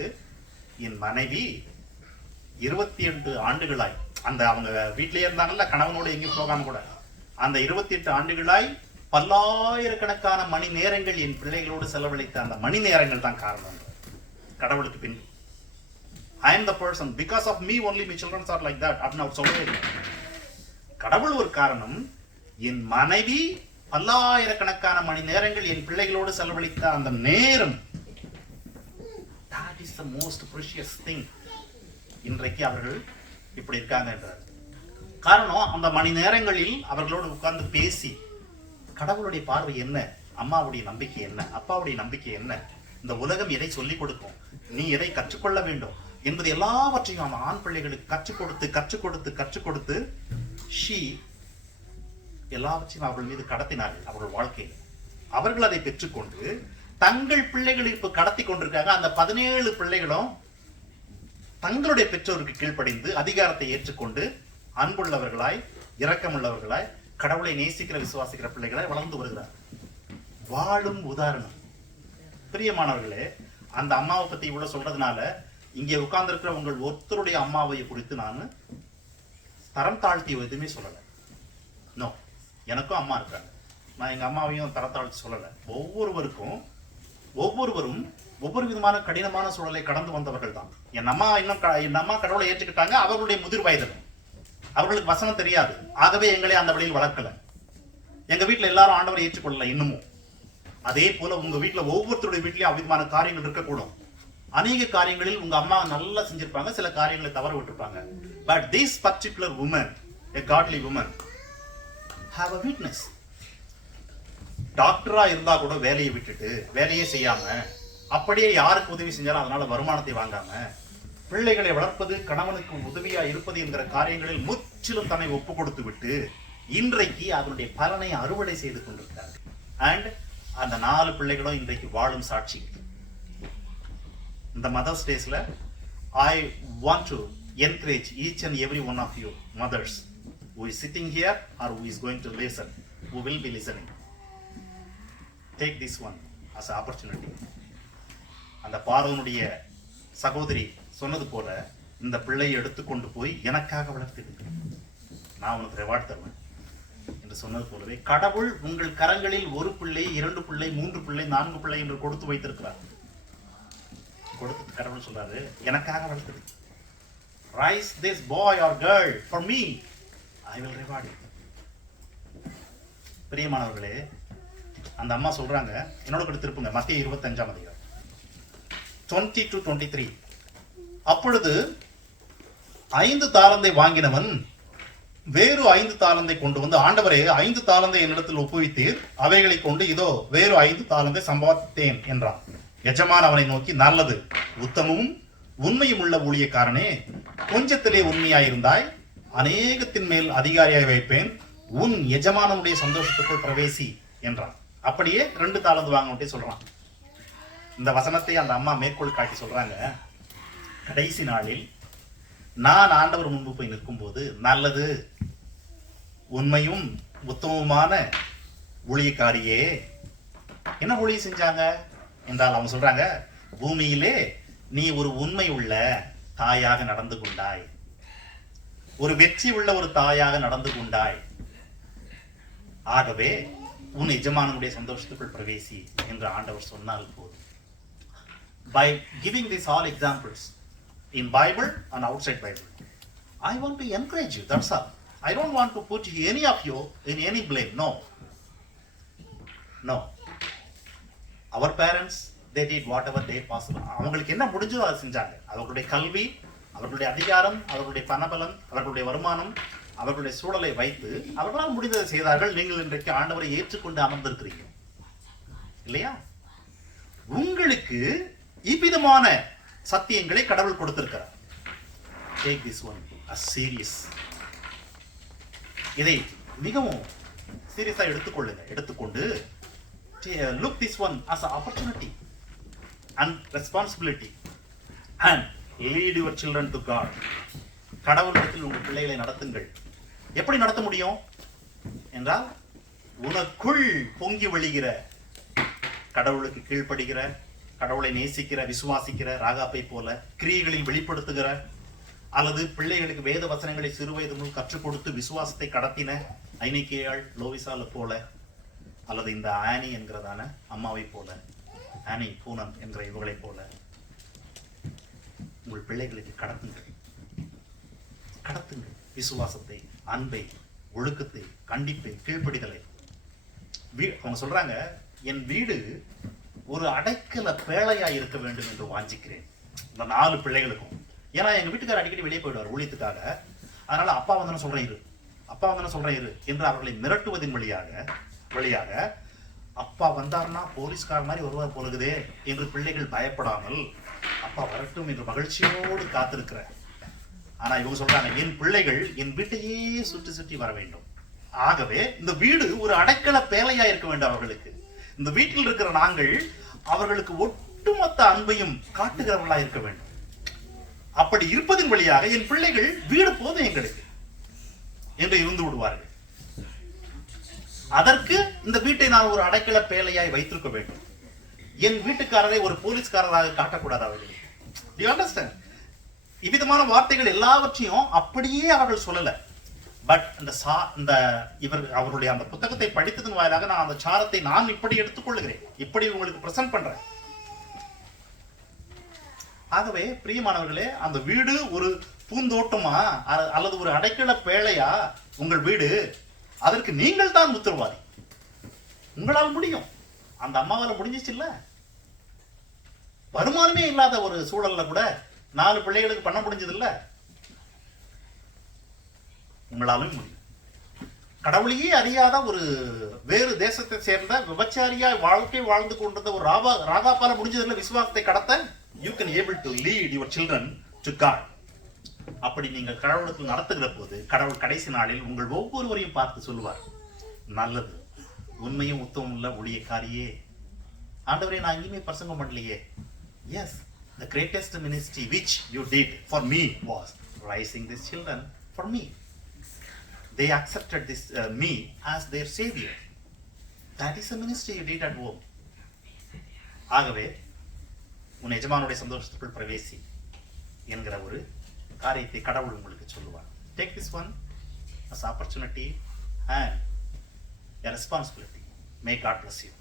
என் மனைவி 28 ஆண்டுகளாய், அந்த அவங்க வீட்டிலேயே இருந்தாங்கல்ல, கணவனோடு எங்கேயும் போகாம கூட, அந்த 28 ஆண்டுகளாய் பல்லாயிரக்கணக்கான மணி நேரங்கள் என் பிள்ளைகளோடு செலவழித்த அந்த மணி நேரங்கள் தான் காரணம். கடவுளுக்கு பின் I am the person, because of me only my children are like that அப்படின்னு அவர் சொல்லவே இல்லை. கடவுள் ஒரு காரணம், என் மனைவி பல்லாயிரக்கணக்கான மணி நேரங்கள் என் பிள்ளைகளோடு செலவழித்த அந்த நேரம், that is the most precious thing. இன்றைக்கு அவர்கள் இப்படி இருக்காங்க என்றார். காரணம், அந்த மணி நேரங்களில் அவர்களோடு உட்கார்ந்து பேசி கடவுளுடைய பார்வை என்ன, அம்மாவுடைய நம்பிக்கை என்ன, அப்பாவுடைய நம்பிக்கை என்ன, இந்த உலகம் எதை சொல்லிக் கொடுக்கும், நீ எதை கற்றுக்கொள்ள வேண்டும் என்பது எல்லாவற்றையும் அந்த ஆண் பிள்ளைகளுக்கு கற்றுக் கொடுத்து ஷீ எல்லாவற்றையும் அவர்கள் மீது கடத்தினார்கள் அவர்கள் வாழ்க்கையில். அவர்கள் அதை பெற்றுக்கொண்டு தங்கள் பிள்ளைகளுக்கு இப்ப கடத்தி கொண்டிருக்காங்க. அந்த 17 பிள்ளைகளும் தங்களுடைய பெற்றோருக்கு கீழ்ப்படிந்து அதிகாரத்தை ஏற்றுக்கொண்டு அன்புள்ளவர்களாய், இரக்கமுள்ளவர்களாய், கடவுளை நேசிக்கிற விசுவாசிக்கிற பிள்ளைகளாய் வளர்ந்து வருகிறார். வாழும் உதாரணம். பிரியமானவர்களே, அந்த அம்மாவை பத்தி இவ்வளவு சொல்றதுனால இங்கே உட்கார்ந்து இருக்கிற உங்கள் ஒருத்தருடைய அம்மாவை குறித்து நான் தரம் தாழ்த்தி எதுவுமே சொல்லல. நோ, எனக்கும் அம்மா இருக்காங்க, நான் எங்க அம்மாவையும் தரம் தாழ்த்தி சொல்லல. ஒவ்வொருவரும் ஒவ்வொரு விதமான கடினமான சூழலை கடந்து வந்தவர்கள் தான். என் அம்மா கடவுளை ஏற்றுக்கிட்டாங்க அவர்களுடைய முதிர் வயதில். அவர்களுக்கு வசனம் தெரியாது, ஆகவே எங்களை அந்த வழியில் வளர்க்கல. எங்க வீட்டுல எல்லாரும் ஆண்டவரை ஏற்றுக்கொள்ளல இன்னமும். அதே போல உங்க வீட்டுல ஒவ்வொருத்தருடைய வீட்லயும் அவ்விதமான காரியங்கள் இருக்கக்கூடும். அநேக காரியங்களில் உங்க அம்மா நல்லா செஞ்சிருப்பாங்க, சில காரியங்களை தவற விட்டுருப்பாங்க. But this particular woman, a godly woman, have a witness. டாக்டரா இருந்தா கூட வேலையை விட்டுட்டு, வேலையே செய்யாம, அப்படியே யாருக்கு உதவி செஞ்சாலும் அதனால வருமானத்தை வாங்காம, பிள்ளைகளை வளர்ப்பது, கணவனுக்கு உதவியா இருப்பது என்கிற காரியங்களில் முற்றிலும் தன்னை ஒப்பு கொடுத்து விட்டு இன்றைக்கு அதனுடைய பலனை அறுவடை செய்து கொண்டிருக்கிறார். அண்ட் அந்த 4 பிள்ளைகளும் இன்றைக்கு வாழும் சாட்சி. இந்த மதர்ஸ் டேஸ்ல I want to encourage each and every one of you mothers who is sitting here or who is going to listen, who will be listening. Take this one as an opportunity. அந்த பார்வனுடைய சகோதரி சொன்னது போல இந்த பிள்ளையை எடுத்துக்கொண்டு போய் எனக்காக வளர்த்திடு, நான் உனக்கு ரிவார்ட் தருவேன் என்று சொன்னது போலவே கடவுள் உங்கள் கரங்களில் 1 பிள்ளை, 2 பிள்ளை, 3 பிள்ளை, 4 பிள்ளை என்று கொடுத்து வைத்திருக்கிறார். கொடுத்து கடவுள் சொல்றாரு, எனக்காக வளர்த்திடு. Raise this boy or girl for me, I will reward you. பிரியமானவர்களே, அந்த அம்மா சொல்றாங்க, என்னோட கூட திருப்புங்க மத்தேயு 25ஆம் அதிகாரம் 20 to 23. அப்பொழுது 5 தாலந்தை வாங்கினவன் வேறு 5 தாலந்தை கொண்டு வந்து, ஆண்டவரே 5 தாலந்தை என்னிடத்தில் ஒப்புவித்தீர், அவைகளை கொண்டு இதோ வேறு 5 தாலந்தை சம்பாதித்தேன் என்றான். எஜமான் அவனை நோக்கி, நல்லது, உத்தமமும் உண்மையும் உள்ள ஊழியக்காரனே, கொஞ்சத்திலே உண்மையாயிருந்தாய், அநேகத்தின் மேல் அதிகாரியாய் வைப்பேன், உன் எஜமானனுடைய சந்தோஷத்துக்குள் பிரவேசி என்றான். அப்படியே 2 தாலந்து வாங்க சொல்றான். இந்த வசனத்தை அந்த அம்மா மேற்கோள் காட்டி சொல்றாங்க, கடைசி நாளில் நான் ஆண்டவர் முன்பு போய் நிற்கும் போது நல்லது, உண்மையும் உத்தமமான ஊழியக்காரியே, என்ன ஊழியம் செஞ்சாங்க என்றால் அவங்க சொல்றாங்க, பூமியிலே நீ ஒரு உண்மை உள்ள தாயாக நடந்து கொண்டாய், ஒரு வெற்றி உள்ள ஒரு தாயாக நடந்து கொண்டாய், ஆகவே உன் எஜமானுடைய சந்தோஷத்துக்குள் பிரவேசி என்று ஆண்டவர் சொன்னால் போதும். By giving these all examples in Bible and outside Bible, I want to encourage you, that's all. I don't want to put any of you in any blame. No. Our parents, they did whatever they possible. அவங்களுக்கு என்ன முடிஞ்சதோ அதை செஞ்சாங்க. அவர்களுடைய கல்வி, அவர்களுடைய அதிகாரம், அவர்களுடைய பணபலம், அவர்களுடைய வருமானம், அவர்களுடைய சூழலை வைத்து அவர்களால் முடிந்ததை செய்தார்கள். நீங்கள் இன்றைக்கு ஆண்டவரை ஏற்றுக்கொண்டு அமர்ந்திருக்கிறீங்க இல்லையா? உங்களுக்கு இவ்விதமான சத்தியங்களை கடவுள் கொடுத்திருக்கிறார். Take this one as serious. இதை மிகவும் சீரியஸா எடுத்துக்கொண்டு look this one as an opportunity and responsibility and lead your children to God. கடவுளிடத்தில் உங்கள் பிள்ளைகளை நடத்துங்கள். எப்படி நடத்த முடியும் என்றால், உனக்குள் பொங்கி வழிகிற, கடவுளுக்கு கீழ்ப்படுகிற, கடவுளை நேசிக்கிற, விசுவாசிக்கிற ராகாப்பை போல கிரியைகளில் வெளிப்படுத்துகிற, அல்லது பிள்ளைகளுக்கு வேத வசனங்களை சிறுவயது முதல் கற்றுக் கொடுத்து விசுவாசத்தை கடத்தின ஐனிக்கேயாள், லோவிசால போல, அல்லது இந்த ஆனி என்கிறதான அம்மாவை போல, ஆனி பூனம் என்கிற இவர்களைப் போல உங்கள் பிள்ளைகளுக்கு கடத்துங்கள். விசுவாசத்தை, அன்பை, ஒழுக்கத்தை, கண்டிப்பை, கீழ்ப்படிதலை. அவங்க சொல்றாங்க, என் வீடு ஒரு அடைக்கல பேழையா இருக்க வேண்டும் என்று வாஞ்சிக்கிறேன் இந்த 4 பிள்ளைகளுக்கும். ஏன்னா எங்க வீட்டுக்காரர் அடிக்கடி வெளியே போயிடுவார் ஊழியத்துக்காக. அதனால அப்பா வந்து சொல்றேன் இரு என்று அவர்களை மிரட்டுவதின் வழியாக அப்பா வந்தார்னா போலீஸ்கார மாதிரி வருவார் போலுகுதே என்று பிள்ளைகள் பயப்படாமல் அப்பா வரட்டும் என்று மகிழ்ச்சியோடு காத்திருக்கிற. ஆனா இவங்க சொல்றாங்க, என் பிள்ளைகள் என் வீட்டையே சுற்றி வர வேண்டும். ஆகவே இந்த வீடு ஒரு அடைக்கல பேழையா இருக்க வேண்டும் அவர்களுக்கு. இந்த வீட்டில் இருக்கிற நாங்கள் அவர்களுக்கு ஒட்டுமொத்த அன்பையும் காட்டுகிறவர்களா இருக்க வேண்டும். அப்படி இருப்பதன் வழியாக என் பிள்ளைகள் வீடு போதும் எங்களுக்கு என்று இருந்து விடுவார்கள். அதற்கு இந்த வீட்டை நான் ஒரு அடைக்கல பேழையாய் வைத்திருக்க வேண்டும். என் வீட்டுக்காரரை ஒரு போலீஸ்காரராக காட்டக்கூடாது அவர்கள். Do you understand? இவ்விதமான வார்த்தைகள் எல்லாவற்றையும் அப்படியே அவர்கள் சொல்லல. பட் இந்த அவருடைய அந்த புத்தகத்தை படித்ததன் வாயிலாக நான் அந்த சாரத்தை நான் இப்படி எடுத்துக்கொள்ளுகிறேன், இப்படி உங்களுக்கு பிரசன்ட் பண்றேன். ஆகவே பிரியமானவர்களே, அந்த வீடு ஒரு பூந்தோட்டமா அல்லது ஒரு அடைக்கல பேழையா உங்கள் வீடு, அதற்கு நீங்கள் தான் உத்தரவாதி. உங்களால் முடியும். அந்த அம்மாவால முடிஞ்சிச்சு இல்ல. வருமானமே இல்லாத ஒரு சூழல்ல கூட 4 பிள்ளைகளுக்கு பண்ண முடிஞ்சது இல்ல. உங்களாலும் முடியும். கடவுளையே அறியாத ஒரு வேறு தேசத்தை சேர்ந்த விபச்சாரியா வாழ்க்கை வாழ்ந்து கொண்டிருந்த ஒரு ராகாப்பால முடிஞ்சது இல்ல விசுவாசத்தை கடத்த. You can able to lead your children to God. அப்படி நீங்கள் கடவுளுக்கு நடத்துகிற போது கடவுள் கடைசி நாளில் உங்கள் ஒவ்வொருவரையும் பார்த்து சொல்லுவார், நல்லது, உண்மையும் உத்தமும் உள்ள ஊழியக்காரியே. ஆண்டவரே, நான் எங்கேயுமே பிரசங்கம் பண்ணலையே. Yes, the greatest ministry which you did for me was raising these children for me. They accepted this me as their savior. That is the ministry you did at home. ஆகவே உன் எஜமானுடைய சந்தோஷத்துக்குள் பிரவேசி என்கிற ஒரு காரியத்தை கடவுள் உங்களுக்கு சொல்லுவார். Take this one as opportunity and a responsibility. May God bless you.